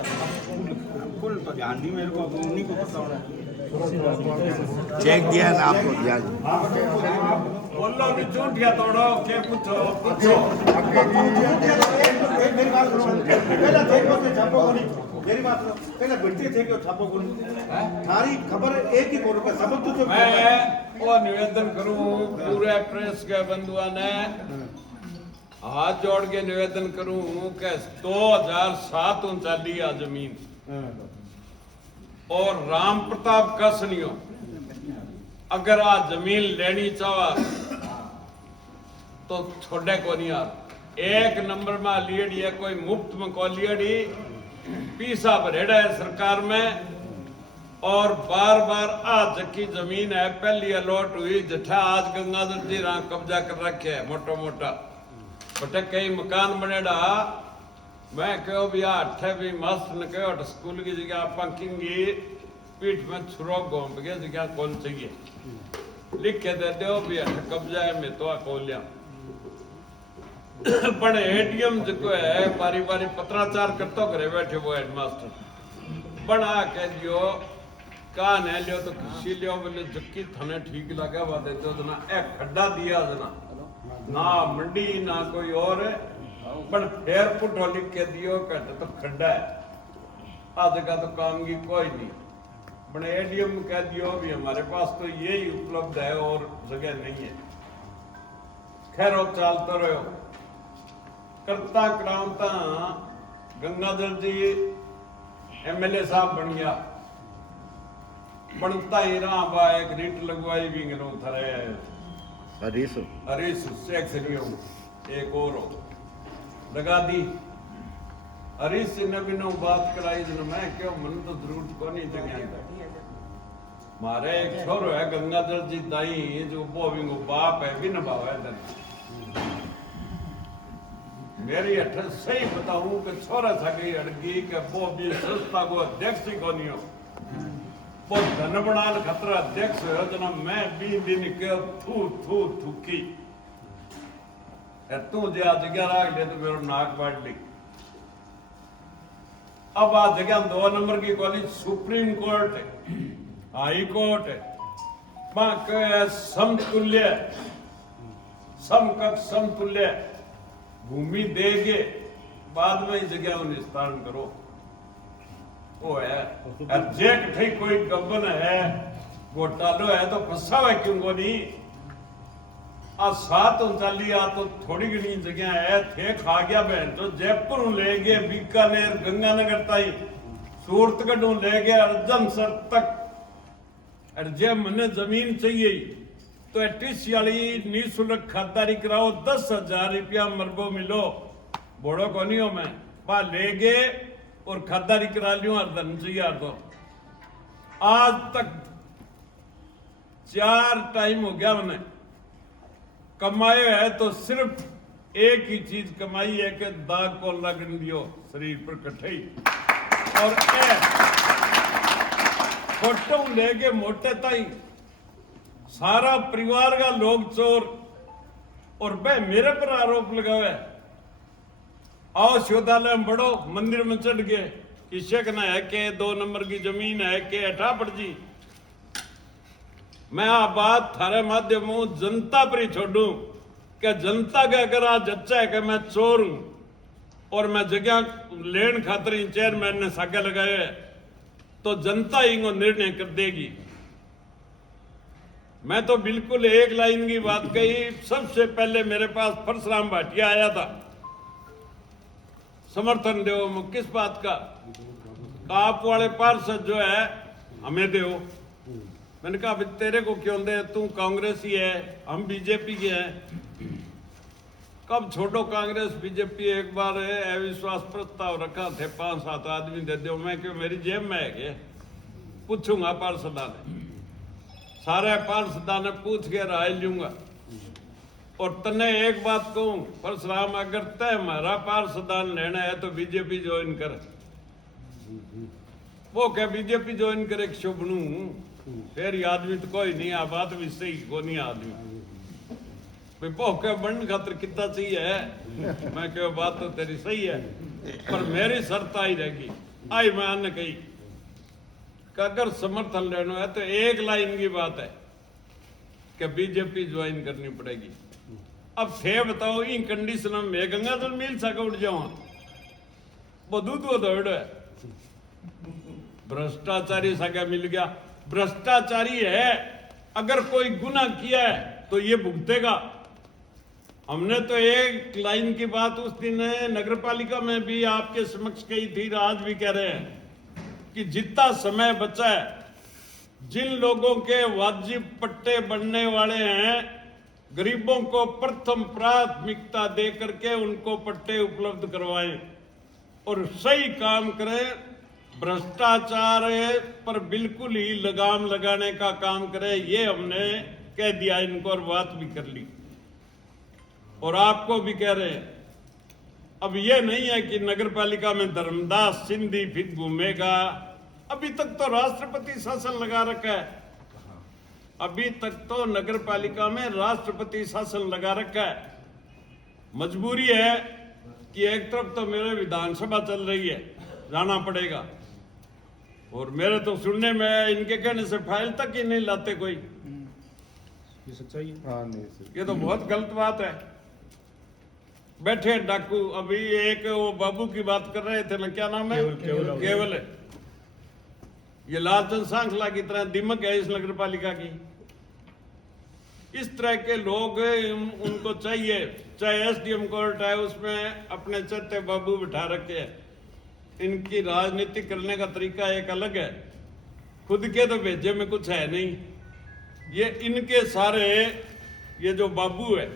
कुल तो ध्यान नहीं मेरे को, उन्हीं को पता होना। चेक दिया ना आपको ध्यान। बोलो भी झूठिया तोड़ो के पूछो पूछो मेरी बात सुनो पहला थे को से छापो कोनी मेरी बात सुनो पहला बढ़ते थे कि छापो कोनी सारी खबर एक ही कोन पे सब तो मैं वो निवेदन करूं पूरे प्रेस के बंधुओं ने हाथ जोड़ के निवेदन करूं कि 2007 उनचाली आ जमीन और राम प्रताप कसनियो अगर आ जमीन लेनी चावा तो छोड़े को नहीं यार एक नंबर में लियड़ी है कोई मुफ्त में को लियड़ी पीसा भरेड़ा है सरकार में और बार बार आज की जमीन है पहली अलॉट हुई जठा आज गंगाधर जी रा कब्जा कर रखे है मोटा मोटा बटे कई मकान बनेड़ा मैं कहो भी अठे भी मस्त न कहो स्कूल की जगह आप किंगी पीठ में छुरो घूम गए जगह कौन चाहिए लिख के दे दो भी अठ कब्जा है मैं तो को लिया पण एटीएम जो है बारी बारी पत्राचार करतो घरे बैठे वो हेडमास्टर बना कह दियो कान है लियो तो किसी लियो बोले जक्की थाने ठीक लगा वा दे दो ना ए खड्डा दिया ना मंडी ना कोई और पर फिर पुटो लिख के दियो कट तो खड्डा है आज का तो काम की कोई नहीं बड़े एडीएम कह दियो भी हमारे पास तो यही उपलब्ध है और जगह नहीं है खैर वो चलते रहो करता करामता गंगाधर जी एमएलए साहब बन गया बनता ही रहा बा एक रीट लगवाई भी गिनो थरे हरीश शेख से एक और लगा दी हरीश से न बिनो बात कराई जन मैं क्यों मन तो जरूरत को नहीं जगह मारे एक छोरो है गंगाधर जी दाई जो बोविंग बाप है भी नभावा है मेरी अठ सही बताऊं कि छोरा सगी अड़गी के वो भी संस्था को अध्यक्ष ही कोनी हो वो धन बनाल खतरा अध्यक्ष हो जना मैं भी दिन के थू थूकी तू जे आज जगह राख ले तो मेरा नाक बांट ली अब आ जगह 2 नंबर की कॉलेज सुप्रीम कोर्ट है हाई कोर्ट है बाकी समतुल्य समकक्ष समतुल्य भूमि देगे बाद में जगह निस्तारण करो वो है एग्जैक्ट है कोई गबन है घोटालो है तो फंसा हुआ क्यों को नहीं आ 739 आ तो थोड़ी घनी जगह है थे खा गया बहन तो जयपुर ले गए बीकानेर गंगानगर ताई सूरतगढ़ ले गए अर्जनसर तक और जे मने जमीन चाहिए तो एटीसी वाली निःशुल्क खातारी कराओ 10,000 रुपया मरबो मिलो बोड़ो को नहीं हो मैं वहां ले गए और खातारी करा लियो अर्धन चाहिए तो आज तक 4 टाइम हो गया मैंने कमाए है तो सिर्फ एक ही चीज कमाई है कि दाग को लगन दियो शरीर पर कठई और फोटो लेके मोटे ताई सारा परिवार का लोग चोर और भाई मेरे पर आरोप लगावे आओ शोधालय में बढ़ो मंदिर में चढ़ गए किसे कहना है कि 2 नंबर की जमीन है कि अठा पड़ जी मैं आ बात थारे माध्यम जनता पर ही छोड़ू कि जनता का अगर आज अच्छा है कि मैं चोर हूं और मैं जगह लेन खातर चेयरमैन ने साके लगाए तो जनता ही को निर्णय कर देगी मैं तो बिल्कुल एक लाइन की बात कही सबसे पहले मेरे पास परशुराम भाटिया आया था समर्थन दो किस बात का आप वाले पार्षद जो है हमें दो मैंने कहा तेरे को क्यों दे तू कांग्रेसी है हम बीजेपी के हैं कब छोड़ो कांग्रेस बीजेपी एक बार अविश्वास प्रस्ताव रखा थे 5-7 आदमी दे दो मैं क्यों मेरी जेब में है क्या पूछूंगा पार्षदा ने सारे पार्षदा ने पूछ के राय लूंगा और तने एक बात कहूं परशुराम अगर तय हमारा पार्षदान लेना है तो बीजेपी ज्वाइन कर वो क्या बीजेपी ज्वाइन करे शुभनू फिर आदमी तो कोई नहीं आ बात भी सही को नहीं आदमी बन खातर कितना चाहिए मैं क्यों बात तो तेरी सही है पर मेरी शर्त आई रहेगी आई मैं अन्य कही कि अगर समर्थन लेना है तो एक लाइन की बात है कि बीजेपी ज्वाइन करनी पड़ेगी। अब थे बताओ इन कंडीशन में गंगाजल मिल सके उठ जाओ वो दूध वो दौड़ है भ्रष्टाचारी सका मिल गया। भ्रष्टाचारी है, अगर कोई गुनाह किया है तो ये भुगतेगा। हमने तो एक लाइन की बात उस दिन नगरपालिका में भी आपके समक्ष कही थी, आज भी कह रहे हैं कि जितना समय बचा है, जिन लोगों के वाजिब पट्टे बनने वाले हैं, गरीबों को प्रथम प्राथमिकता दे करके उनको पट्टे उपलब्ध करवाएं और सही काम करें। भ्रष्टाचार पर बिल्कुल ही लगाम लगाने का काम करें, ये हमने कह दिया इनको और बात भी कर ली। और आपको भी कह रहे हैं, अब ये नहीं है कि नगरपालिका में धर्मदास सिंधी फिर घूमेगा। अभी तक तो राष्ट्रपति शासन लगा रखा है, अभी तक तो नगरपालिका में राष्ट्रपति शासन लगा रखा है। मजबूरी है कि एक तरफ तो मेरे विधानसभा चल रही है, जाना पड़ेगा, और मेरे तो सुनने में इनके कहने से फाइल तक ही नहीं लाते कोई। ये सच्चाई है। ये तो बहुत गलत बात है। बैठे डाकू, अभी एक वो बाबू की बात कर रहे थे ना, क्या नाम है, केवल है। ये लालचंद सांखला की तरह दिमक है इस नगरपालिका की। इस तरह के लोग उनको चाहिए, चाहे एसडीएम कोर्ट है उसमें अपने चट्टे बाबू बिठा रखे हैं। इनकी राजनीति करने का तरीका एक अलग है, खुद के तो भेजे में कुछ है नहीं। ये इनके सारे ये जो बाबू है